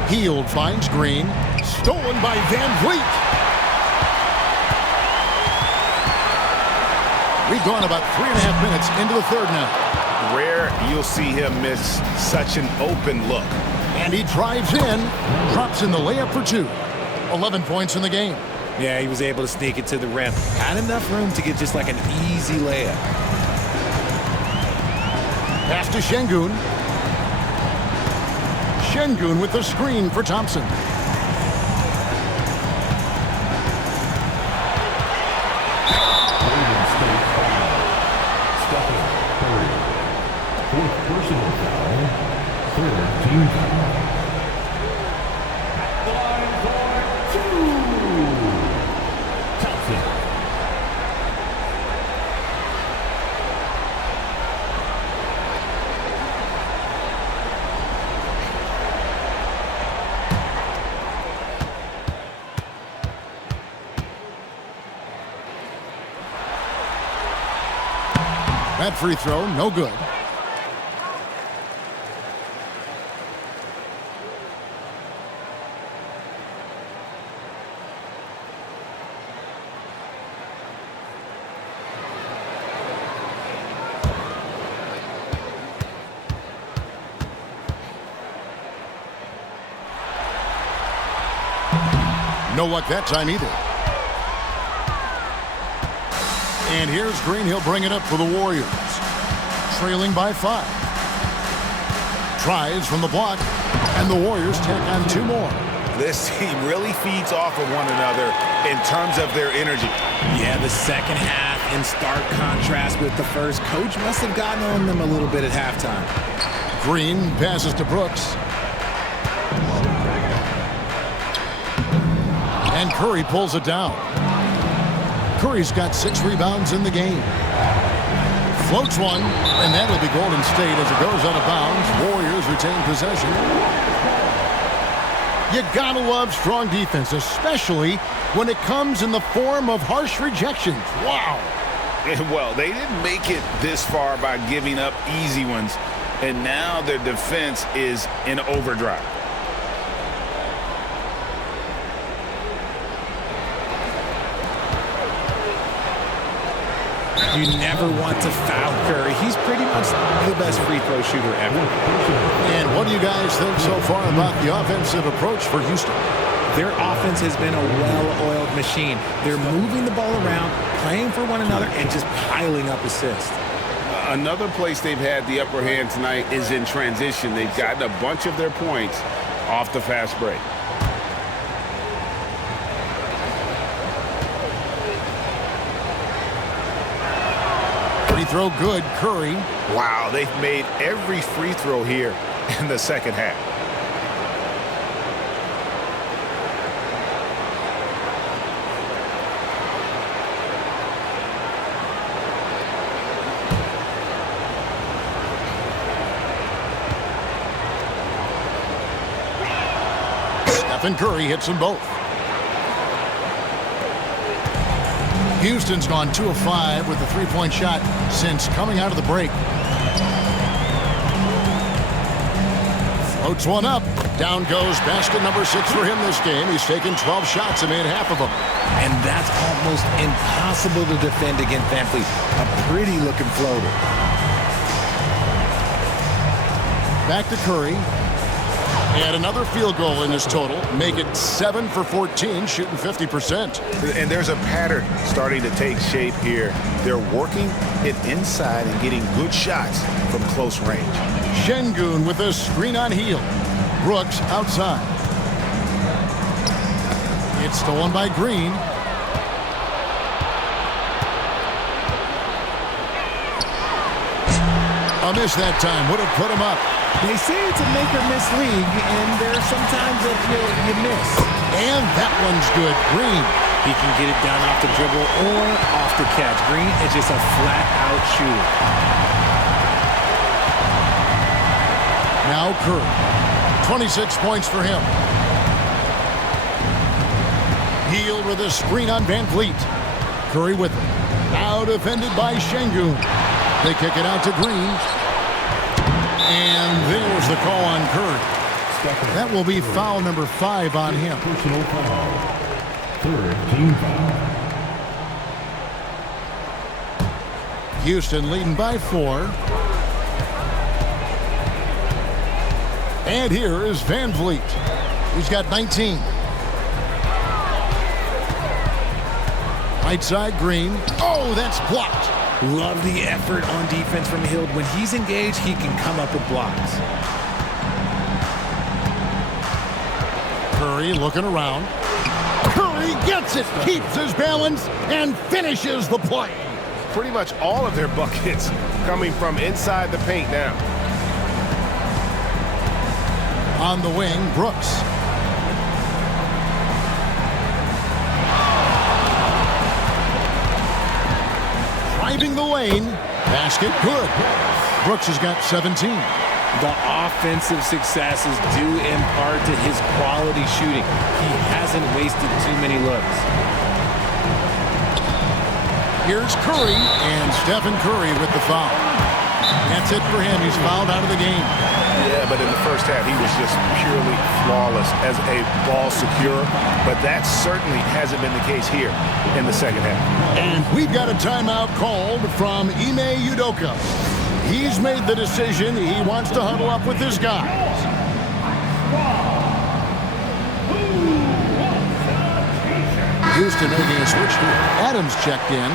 Hield finds Green. Stolen by Van Vliet. We've gone about 3.5 minutes into the third now. Rare you'll see him miss such an open look. And he drives in. Drops in the layup for 2. 11 points in the game. Yeah, he was able to sneak it to the rim. Had enough room to get just like an easy layup. Pass to Şengün. Şengün with the screen for Thompson. Golden State foul. Stephen Curry. 4th personal foul. 3rd team foul. The line for 2. Thompson. That free throw, no good. No luck that time either. And here's Green. He'll bring it up for the Warriors. Trailing by 5. Tries from the block, and the Warriors tack on 2 more. This team really feeds off of one another in terms of their energy. Yeah, the second half in stark contrast with the first. Coach must have gotten on them a little bit at halftime. Green passes to Brooks. And Curry pulls it down. Curry's got 6 rebounds in the game. Floats one, and that'll be Golden State as it goes out of bounds. Warriors retain possession. You gotta love strong defense, especially when it comes in the form of harsh rejections. Wow. Well, they didn't make it this far by giving up easy ones, and now their defense is in overdrive. You never want to foul Curry. He's pretty much the best free throw shooter ever. And what do you guys think so far about the offensive approach for Houston? Their offense has been a well-oiled machine. They're moving the ball around, playing for one another, and just piling up assists. Another place they've had the upper hand tonight is in transition. They've gotten a bunch of their points off the fast break. Free throw good, Curry. Wow, they've made every free throw here in the second half. Stephen Curry hits them both. Houston's gone 2 of 5 with a 3-point shot since coming out of the break. Floats one up. Down goes basket number 6 for him this game. He's taken 12 shots and made half of them. And that's almost impossible to defend against Van Fleet. A pretty looking floater. Back to Curry. And another field goal in his total. Make it 7 for 14, shooting 50%. And there's a pattern starting to take shape here. They're working it inside and getting good shots from close range. Şengün with a screen on heel. Brooks outside. It's stolen by Green. A miss that time. Would have put him up. They say it's a make-or-miss league, and there are some times that you miss. And that one's good. Green. He can get it down off the dribble or off the catch. Green is just a flat-out shooter. Now Curry. 26 points for him. Heel with a screen on Van Fleet. Curry with it. Now defended by Şengün. They kick it out to Green. And there's the call on Curry. That will be foul number 5 on him. Personal foul. 3rd team foul. Houston leading by 4. And here is Van Vliet. He's got 19. Right side, Green. Oh, that's blocked. Love the effort on defense from Hill. When he's engaged, he can come up with blocks. Curry looking around. Curry gets it, keeps his balance, and finishes the play. Pretty much all of their buckets coming from inside the paint now. On the wing, Brooks. Driving the lane. Basket good. Brooks has got 17. The offensive success is due in part to his quality shooting. He hasn't wasted too many looks. Here's Curry, and Stephen Curry with the foul. That's it for him. He's fouled out of the game. Yeah, but in the first half, he was just purely flawless as a ball secure. But that certainly hasn't been the case here in the second half. And we've got a timeout called from Ime Udoka. He's made the decision. He wants to huddle up with his guys. Houston making a switch here. Adams checked in.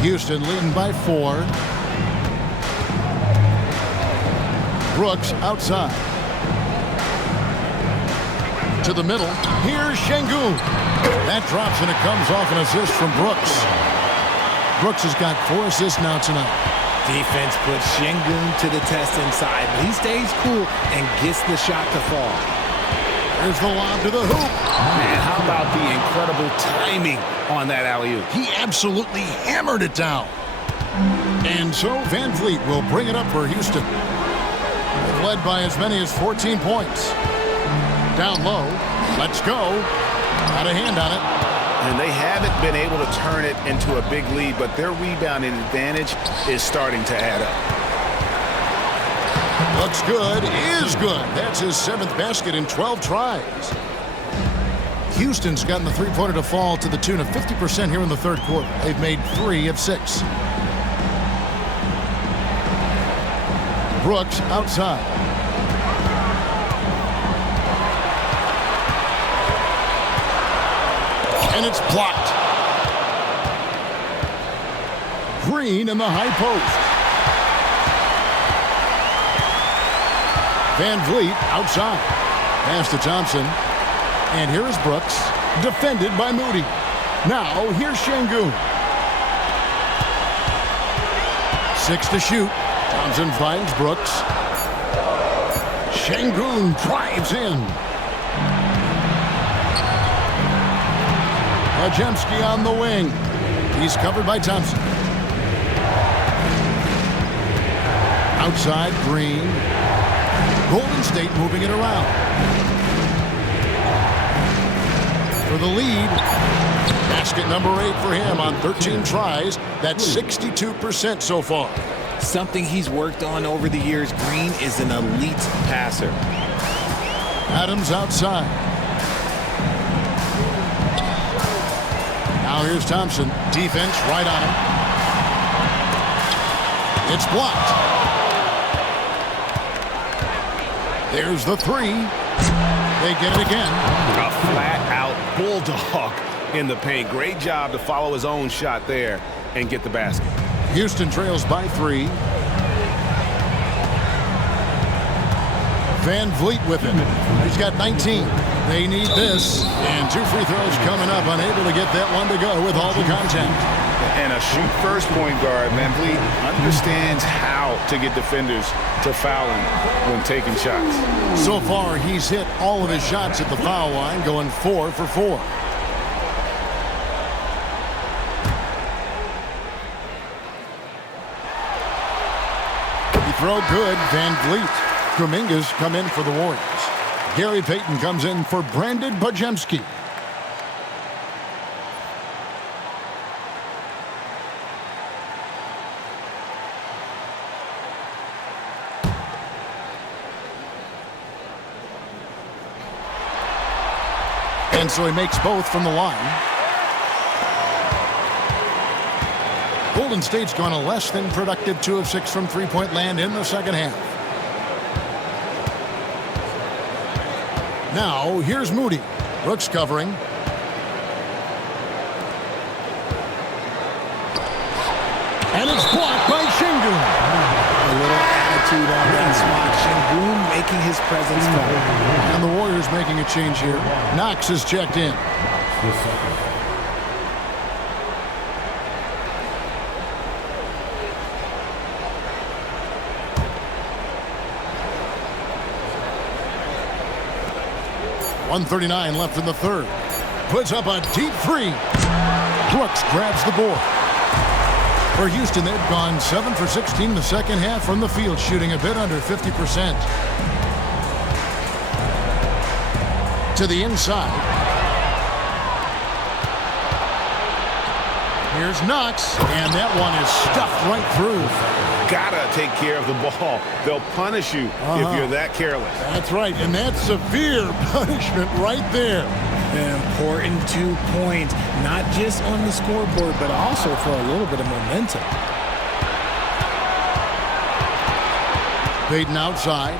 Houston leading by 4. Brooks outside. To the middle. Here's Şengün. That drops and it comes off an assist from Brooks. Brooks has got 4 assists now tonight. Defense puts Şengün to the test inside, but he stays cool and gets the shot to fall. There's the lob to the hoop. Man, how about the incredible timing on that alley-oop? He absolutely hammered it down. And so Van Vliet will bring it up for Houston. They've led by as many as 14 points. Down low. Let's go. Got a hand on it. And they haven't been able to turn it into a big lead, but their rebounding advantage is starting to add up. Looks good, is good. That's his 7th basket in 12 tries. Houston's gotten the three-pointer to fall to the tune of 50% here in the third quarter. They've made 3 of 6. Brooks outside. And it's blocked. Green in the high post. Van Vliet outside. Pass to Thompson. And here is Brooks. Defended by Moody. Now here's Şengün. 6 to shoot. Thompson finds Brooks. Şengün drives in. Podziemski on the wing. He's covered by Thompson. Outside, Green. Golden State moving it around. For the lead. Basket number 8 for him on 13 tries. That's 62% so far. Something he's worked on over the years. Green is an elite passer. Adams outside. Now here's Thompson. Defense right on him. It's blocked. There's the 3. They get it again. A flat-out bulldog in the paint. Great job to follow his own shot there and get the basket. Houston trails by 3. Van Vliet with it. He's got 19. They need this. And 2 free throws coming up. Unable to get that one to go with all the contact. And a shoot-first point guard, Van Vliet understands how to get defenders to foul him when taking shots. So far, he's hit all of his shots at the foul line, going 4 for 4. Throw good, Van Vliet. Kuminga's come in for the Warriors. Gary Payton comes in for Brandon Podziemski. And so he makes both from the line. Golden State's gone a less than productive 2 of 6 from three-point land in the second half. Now, here's Moody. Brooks covering. And it's blocked by Şengün. A little attitude on that spot. Şengün making his presence felt. And the Warriors making a change here. Knox is checked in. .139 left in the third. Puts up a deep 3. Brooks grabs the board. For Houston, they've gone 7 for 16 the second half from the field, shooting a bit under 50%. To the inside. Here's Knox, and that one is stuffed right through. gotta take care of the ball. They'll punish you if you're that careless. That's right, and that's severe punishment right there. An important 2 points, not just on the scoreboard, but also for a little bit of momentum. Payton outside.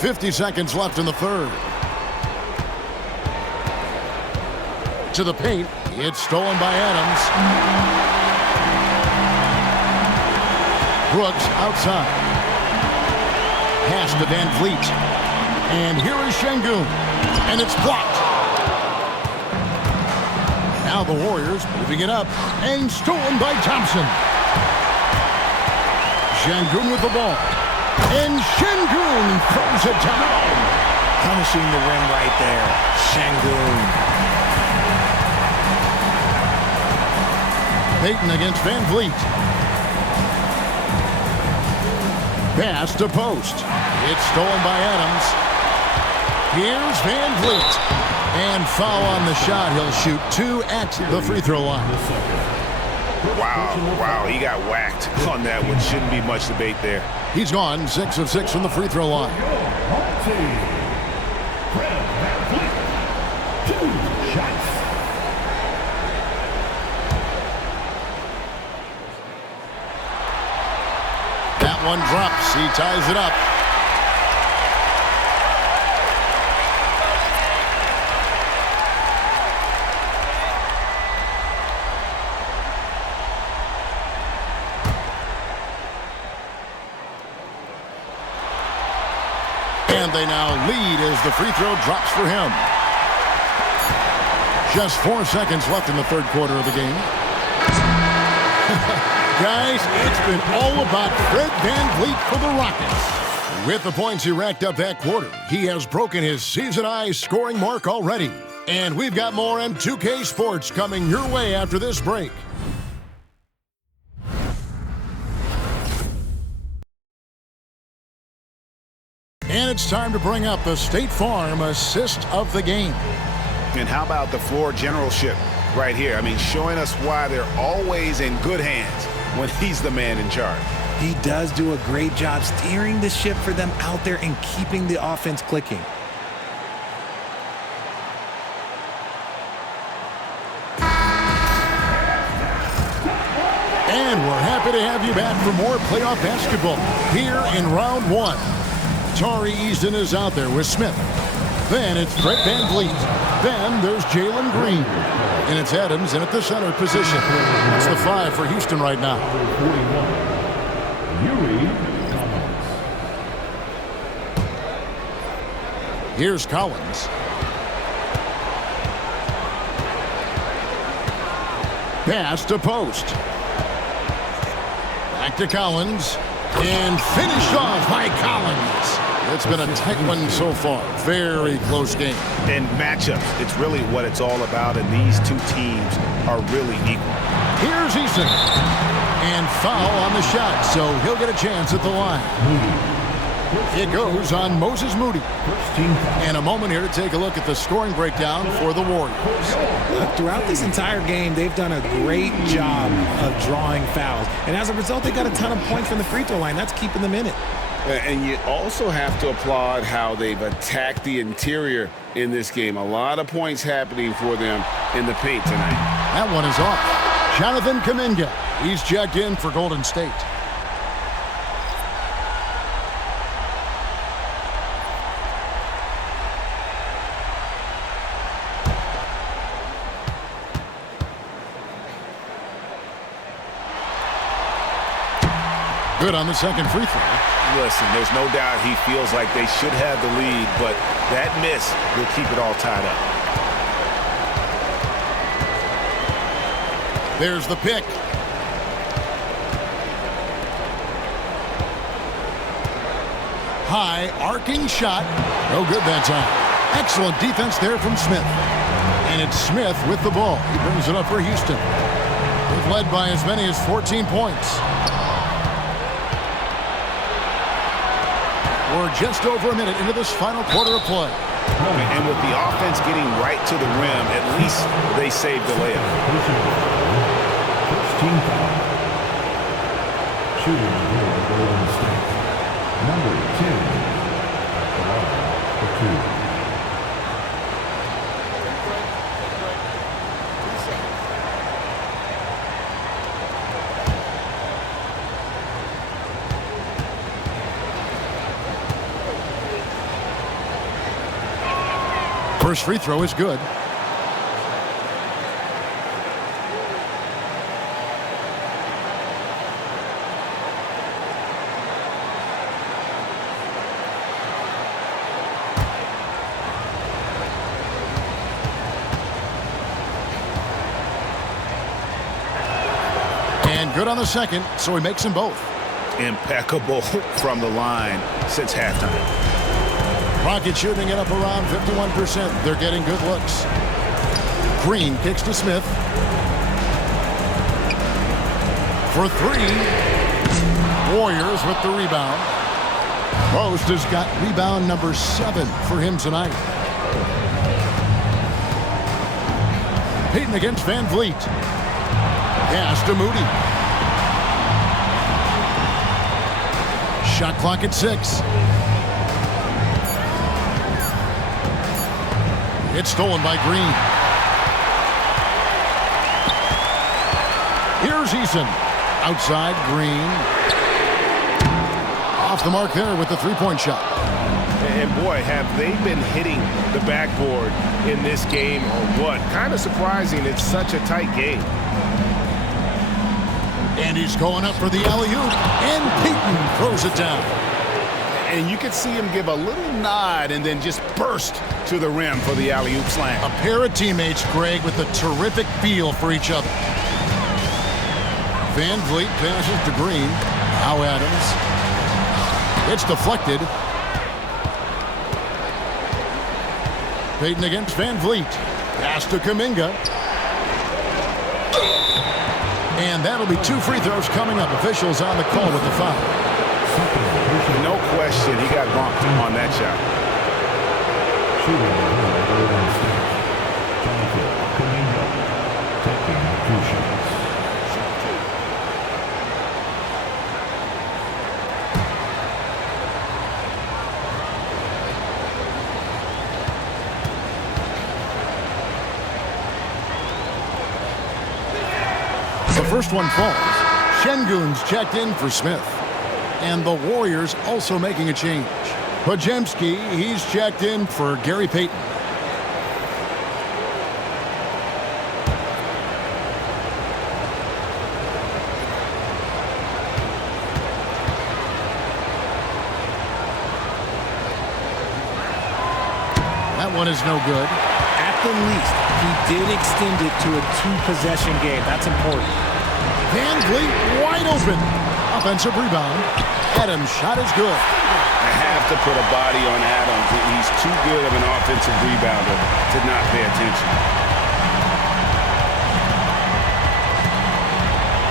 50 seconds left in the third. To the paint. It's stolen by Adams. Brooks outside. Pass to Van Vliet. And here is Şengün. And it's blocked. Now the Warriors moving it up. And stolen by Thompson. Şengün with the ball. And Şengün throws it down. Punishing the rim right there. Şengün. Payton against Van Vliet. Pass to post. It's stolen by Adams. Here's Van Vliet. And foul on the shot. He'll shoot 2 at the free throw line. Wow, he got whacked on that one. Shouldn't be much debate there. He's gone 6 of 6 from the free throw line. That one drops. He ties it up. And they now lead as the free throw drops for him. Just 4 seconds left in the third quarter of the game. Guys, it's been all about Fred Van Vliet for the Rockets. With the points he racked up that quarter, he has broken his season-high scoring mark already. And we've got more M2K Sports coming your way after this break. And it's time to bring up the State Farm assist of the game. And how about the floor generalship right here? I mean, showing us why they're always in good hands when he's the man in charge. He does do a great job steering the ship for them out there and keeping the offense clicking. And we're happy to have you back for more playoff basketball here in round 1. Tari Easton is out there with Smith. Then it's Fred Van Vliet. Then there's Jalen Green. And it's Adams in at the center position. It's the 5 for Houston right now. Here's Collins. Pass to post. Back to Collins. And finished off by Collins. It's been a tight one so far. Very close game. And matchups, it's really what it's all about, and these two teams are really equal. Here's Easton. And foul on the shot, so he'll get a chance at the line. It goes on Moses Moody. And a moment here to take a look at the scoring breakdown for the Warriors. Look, throughout this entire game, they've done a great job of drawing fouls. And as a result, they got a ton of points from the free throw line. That's keeping them in it. And you also have to applaud how they've attacked the interior in this game. A lot of points happening for them in the paint tonight. That one is off. Jonathan Kuminga. He's checked in for Golden State. Good on the second free throw. Listen, there's no doubt he feels like they should have the lead, but that miss will keep it all tied up. There's the pick. High arcing shot. No good that time. Excellent defense there from Smith. And it's Smith with the ball. He brings it up for Houston. They've led by as many as 14 points. We're just over a minute into this final quarter of play. And with the offense getting right to the rim, at least they saved the layup. Team foul. Shooting for Golden State. Number 10. The line for 2. First free throw is good. And good on the second, so he makes them both. Impeccable from the line since halftime. Rockets shooting it up around 51%. They're getting good looks. Green kicks to Smith. For three. Warriors with the rebound. Most has got rebound number 7 for him tonight. Payton against Van Vliet. Pass to Moody. Shot clock at 6. It's stolen by Green. Here's Eason. Outside, Green. Off the mark there with the three-point shot. And boy, have they been hitting the backboard in this game or what? Kind of surprising. It's such a tight game. And he's going up for the alley-oop. And Payton throws it down. And you could see him give a little nod and then just burst to the rim for the alley-oop slam. A pair of teammates, Greg, with a terrific feel for each other. Van Vliet passes to Green. Now Adams. It's deflected. Payton against Van Vliet. Pass to Kuminga. And that'll be 2 free throws coming up. Officials on the call with the foul. No question, he got bumped on that shot. Shooting for Golden State. Jonathan Kuminga taking 2 shots. The first one falls. Şengün's checked in for Smith. And the Warriors also making a change. Podziemski, he's checked in for Gary Payton. That one is no good. At the least, he did extend it to a 2-possession game. That's important. Van Vliet wide open. Offensive rebound. Adams' shot is good. I have to put a body on Adams. He's too good of an offensive rebounder to not pay attention.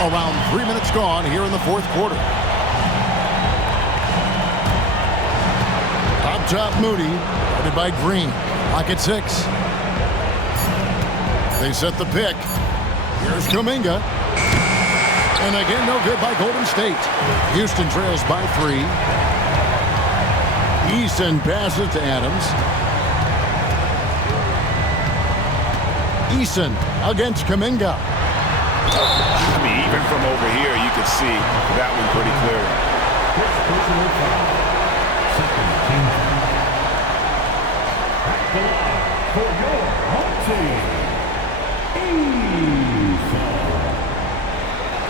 Around 3 minutes gone here in the fourth quarter. Up top, Moody. Guarded by Green. Clock at 6. They set the pick. Here's Kuminga. And again, no good by Golden State. Houston trails by 3. Eason passes to Adams. Eason against Kuminga. I mean, even from over here, you could see that one pretty clearly. Personal foul. Second team foul. At the line for your home team.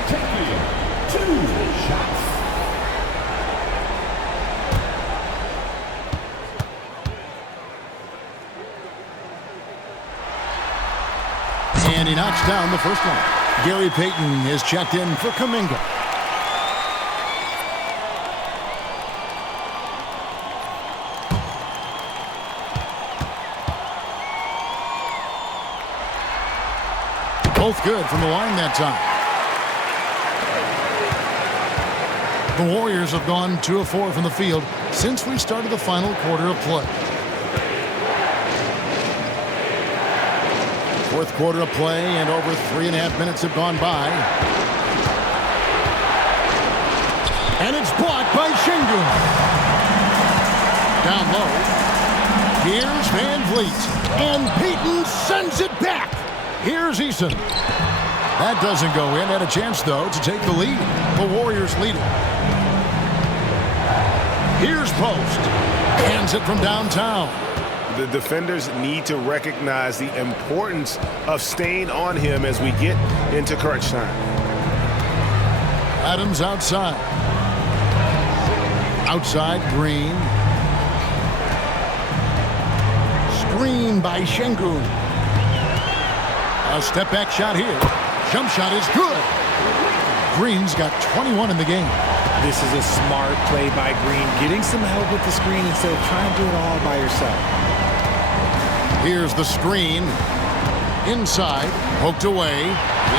Taking 2 shots. And he knocks down the first one. Gary Payton is checked in for Kuminga. Both good from the line that time. The Warriors have gone 2 of 4 from the field since we started the final quarter of play. Fourth quarter of play, and over 3.5 minutes have gone by. And it's blocked by Şengün. Down low. Here's Van Vliet. And Payton sends it back. Here's Eason. That doesn't go in. Had a chance, though, to take the lead. The Warriors lead it. Here's Post. Hands it from downtown. The defenders need to recognize the importance of staying on him as we get into crunch time. Adams outside. Outside, Green. Screen by Şengün. A step-back shot here. Jump shot is good. Green's got 21 in the game. This is a smart play by Green, getting some help with the screen instead of trying to do it all by yourself. Here's the screen. Inside, poked away.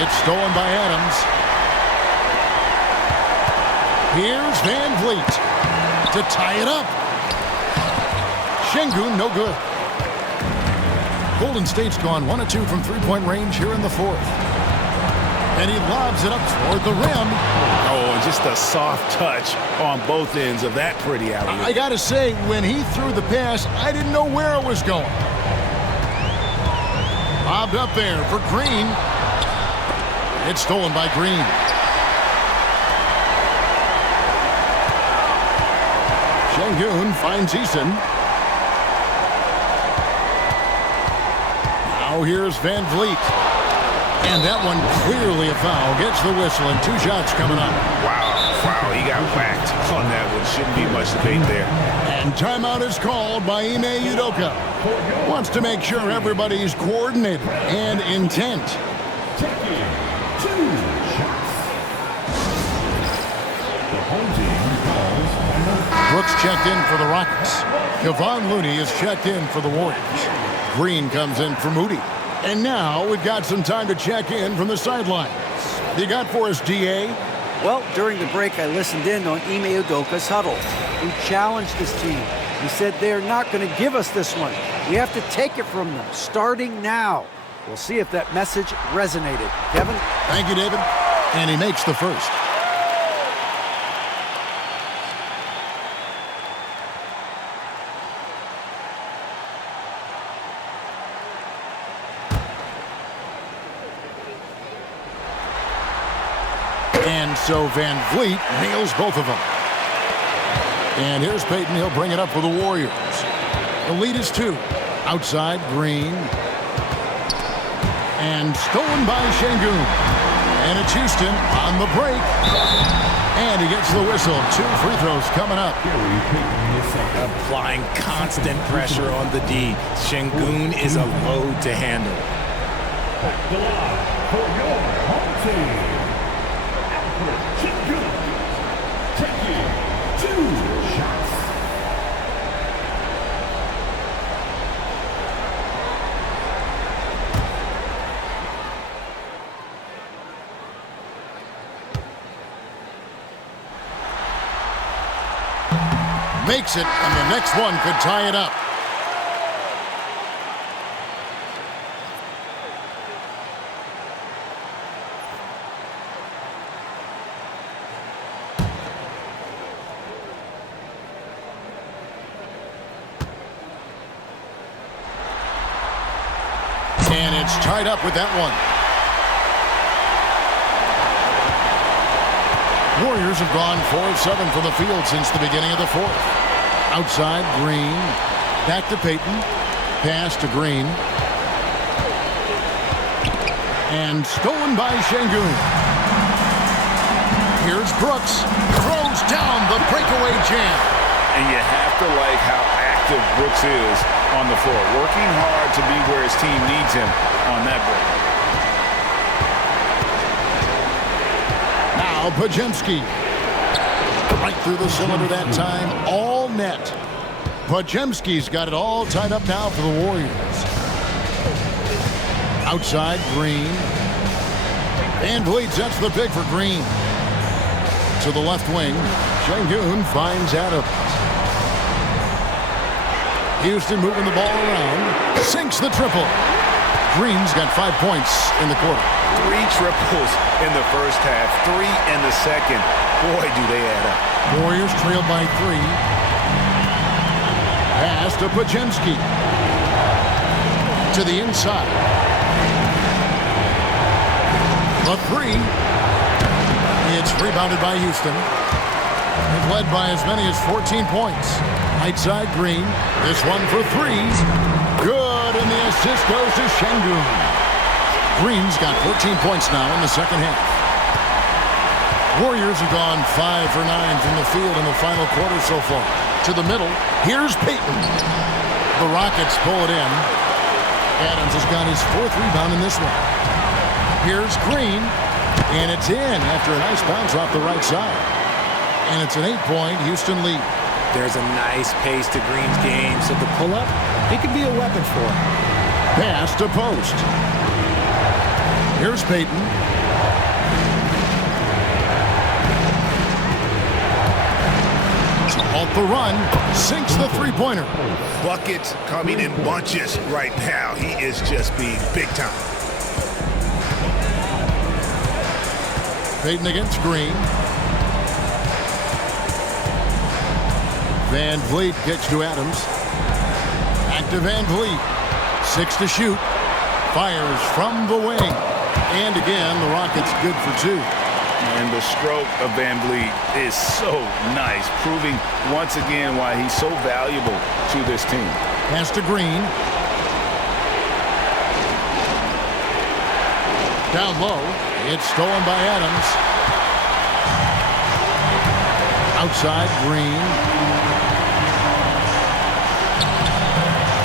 It's stolen by Adams. Here's Van Vliet to tie it up. Şengün, no good. Golden State's gone 1 of 2 from three-point range here in the fourth. And he lobs it up toward the rim. Oh, and just a soft touch on both ends of that pretty alley. I gotta say, when he threw the pass, I didn't know where it was going. Lobbed up there for Green. It's stolen by Green. Şengün finds Eason. Now here's Van Vliet. And that one clearly a foul. Gets the whistle and 2 shots coming up. Wow, he got whacked on that one. Shouldn't be much debate there. And timeout is called by Ime Udoka. Wants to make sure everybody's coordinated and intent. Taking 2 shots. The home team calls timeout. Brooks checked in for the Rockets. Kevon Looney is checked in for the Warriors. Green comes in for Moody. And now we've got some time to check in from the sidelines. You got for us, DA? Well, during the break, I listened in on Ime Udoka's huddle. He challenged his team. He said they're not going to give us this one. We have to take it from them, starting now. We'll see if that message resonated. Kevin? Thank you, David. And he makes the first. And so Van Vliet nails both of them. And here's Payton. He'll bring it up for the Warriors. The lead is 2. Outside, Green. And stolen by Şengün. And it's Houston on the break. And he gets the whistle. 2 free throws coming up. Applying constant pressure on the D. Şengün is a load to handle. The line for your home team. Taking 2 shots. Makes it, and the next one could tie it up. And it's tied up with that one. Warriors have gone 4 of 7 from the field since the beginning of the fourth. Outside, Green. Back to Payton. Pass to Green. And stolen by Şengün. Here's Brooks. Throws down the breakaway jam. And you have to like how active Brooks is on the floor. Working hard to be where his team needs him on that break. Now Podziemski. Right through the cylinder that time. All net. Podziemski's got it all tied up now for the Warriors. Outside, Green. Van Vliet sets the pick for Green. To the left wing. Şengün finds Adams. Houston moving the ball around. Sinks the triple. Green's got 5 points in the quarter. 3 triples in the first half, 3 in the second. Boy, do they add up. Warriors trail by 3. Pass to Pajemski. To the inside. The 3. It's rebounded by Houston. They've led by as many as 14 points. Right side, Green. This one for 3. Good, and the assist goes to Şengün. Green's got 14 points now in the second half. Warriors have gone 5 for 9 from the field in the final quarter so far. To the middle. Here's Payton. The Rockets pull it in. Adams has got his 4th rebound in this one. Here's Green. And it's in after a nice bounce off the right side. And it's an 8-point Houston lead. There's a nice pace to Green's game, so the pull-up, it could be a weapon for him. Pass to post. Here's Payton. To halt the run, sinks the three-pointer. Buckets coming in bunches right now. He is just being big time. Payton against Green. Van Vliet kicks to Adams. Back to Van Vliet. 6 to shoot. Fires from the wing. And again, the Rockets good for 2. And the stroke of Van Vliet is so nice, proving once again why he's so valuable to this team. Pass to Green. Down low. It's stolen by Adams. Outside, Green.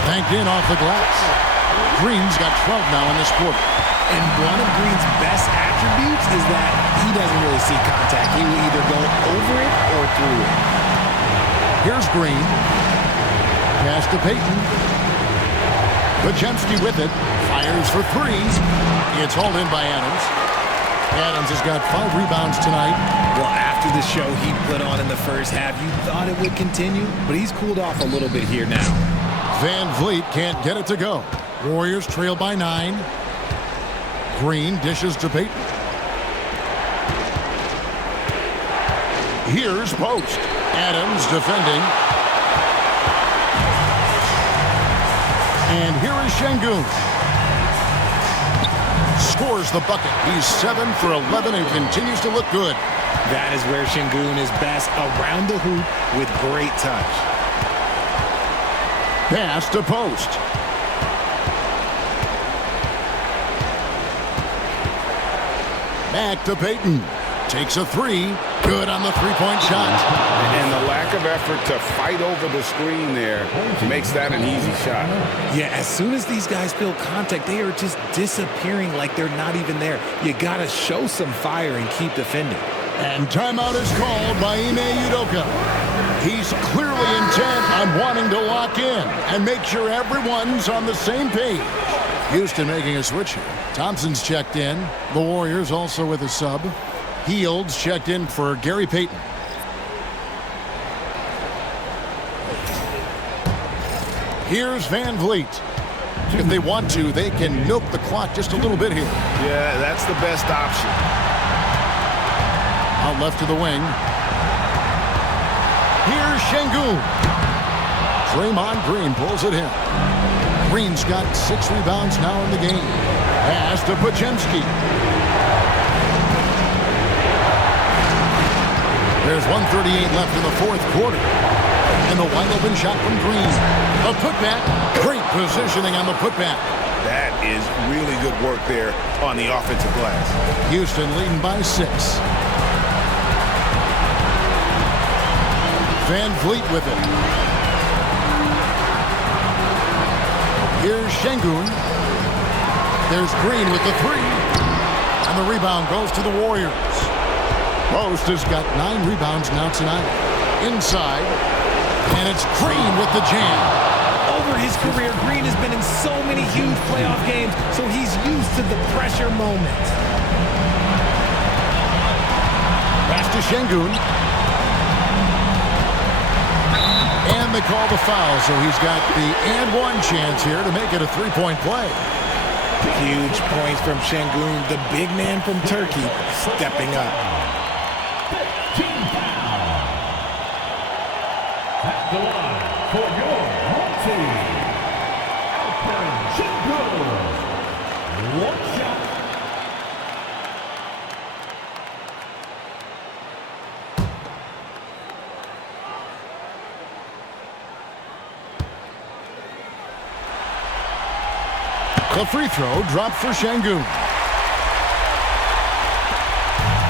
Banked in off the glass. Green's got 12 now in this quarter. And one of Green's best attributes is that he doesn't really see contact. He will either go over it or through it. Here's Green. Pass to Payton. Pajemski with it. Fires for 3. It's hauled in by Adams. Adams has got 5 rebounds tonight. Well, after the show he put on in the first half, you thought it would continue, but he's cooled off a little bit here now. Van Vliet can't get it to go. Warriors trail by 9. Green dishes to Payton. Here's post. Adams defending. And here is Şengün. Scores the bucket. He's 7 for 11 and continues to look good. That is where Şengün is best, around the hoop with great touch. Pass to post. Back to Payton. Takes a 3. Good on the three-point shot. And the lack of effort to fight over the screen there makes that an easy shot. Yeah, as soon as these guys feel contact, they are just disappearing like they're not even there. You got to show some fire and keep defending. And timeout is called by Ime Udoka. He's clearly intent on wanting to lock in and make sure everyone's on the same page. Houston making a switch here. Thompson's checked in. The Warriors also with a sub. Heald's checked in for Gary Payton. Here's Van Vliet. If they want to, they can milk the clock just a little bit here. Yeah, that's the best option. Out left to the wing. Here's Şengün. Draymond Green pulls it in. Green's got 6 rebounds now in the game. Pass to Pajemski. There's 1:38 left in the 4th quarter. And the wide open shot from Green. A putback. Great positioning on the putback. That is really good work there on the offensive glass. Houston leading by 6. Van Vliet with it. Here's Şengün. There's Green with the 3. And the rebound goes to the Warriors. Post has got 9 rebounds now tonight. Inside. And it's Green with the jam. Over his career, Green has been in so many huge playoff games, so he's used to the pressure moments. Pass to Şengün. And they call the foul, so he's got the and one chance here to make it a 3-point play. Huge points from Şengün, the big man from Turkey, stepping up. 15 foul. At the line for your home team, Alperen Şengün. One shot. The free throw dropped for Şengün.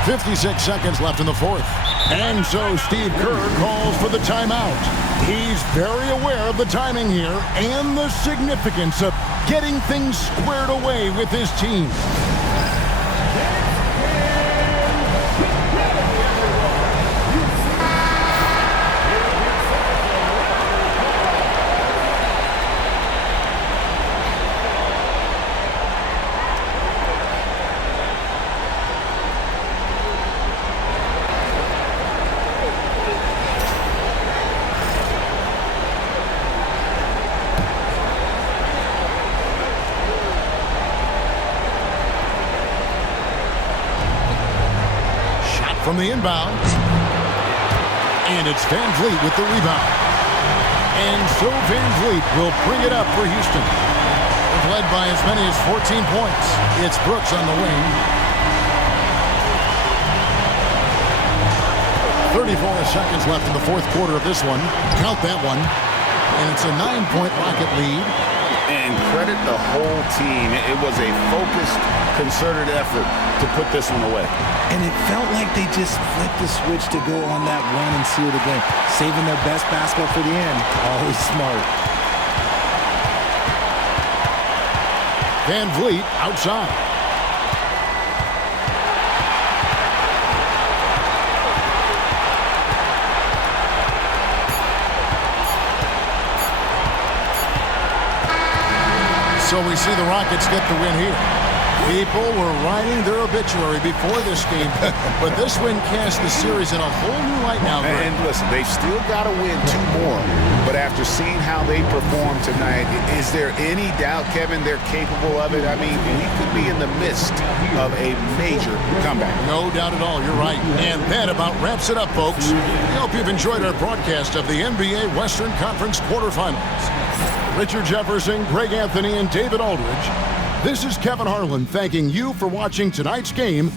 56 seconds left in the fourth. And so Steve Kerr calls for the timeout. He's very aware of the timing here and the significance of getting things squared away with his team. From the inbound. And it's Van Vliet with the rebound. And so Van Vliet will bring it up for Houston. They've led by as many as 14 points. It's Brooks on the wing. 34 seconds left in the fourth quarter of this one. Count that one. And it's a 9-point Rocket lead. And credit the whole team. It was a focused, concerted effort to put this one away. And it felt like they just flipped the switch to go on that run and seal the game. Saving their best basketball for the end. Always smart. Van Vliet outside. So we see the Rockets get the win here. People were writing their obituary before this game, but this win cast the series in a whole new light now. And listen, they've still got to win 2 more, but after seeing how they performed tonight, is there any doubt, Kevin, they're capable of it? I mean, we could be in the midst of a major comeback. No doubt at all, you're right. And that about wraps it up, folks. We hope you've enjoyed our broadcast of the NBA Western Conference quarterfinals. Richard Jefferson, Greg Anthony, and David Aldridge. This is Kevin Harlan thanking you for watching tonight's game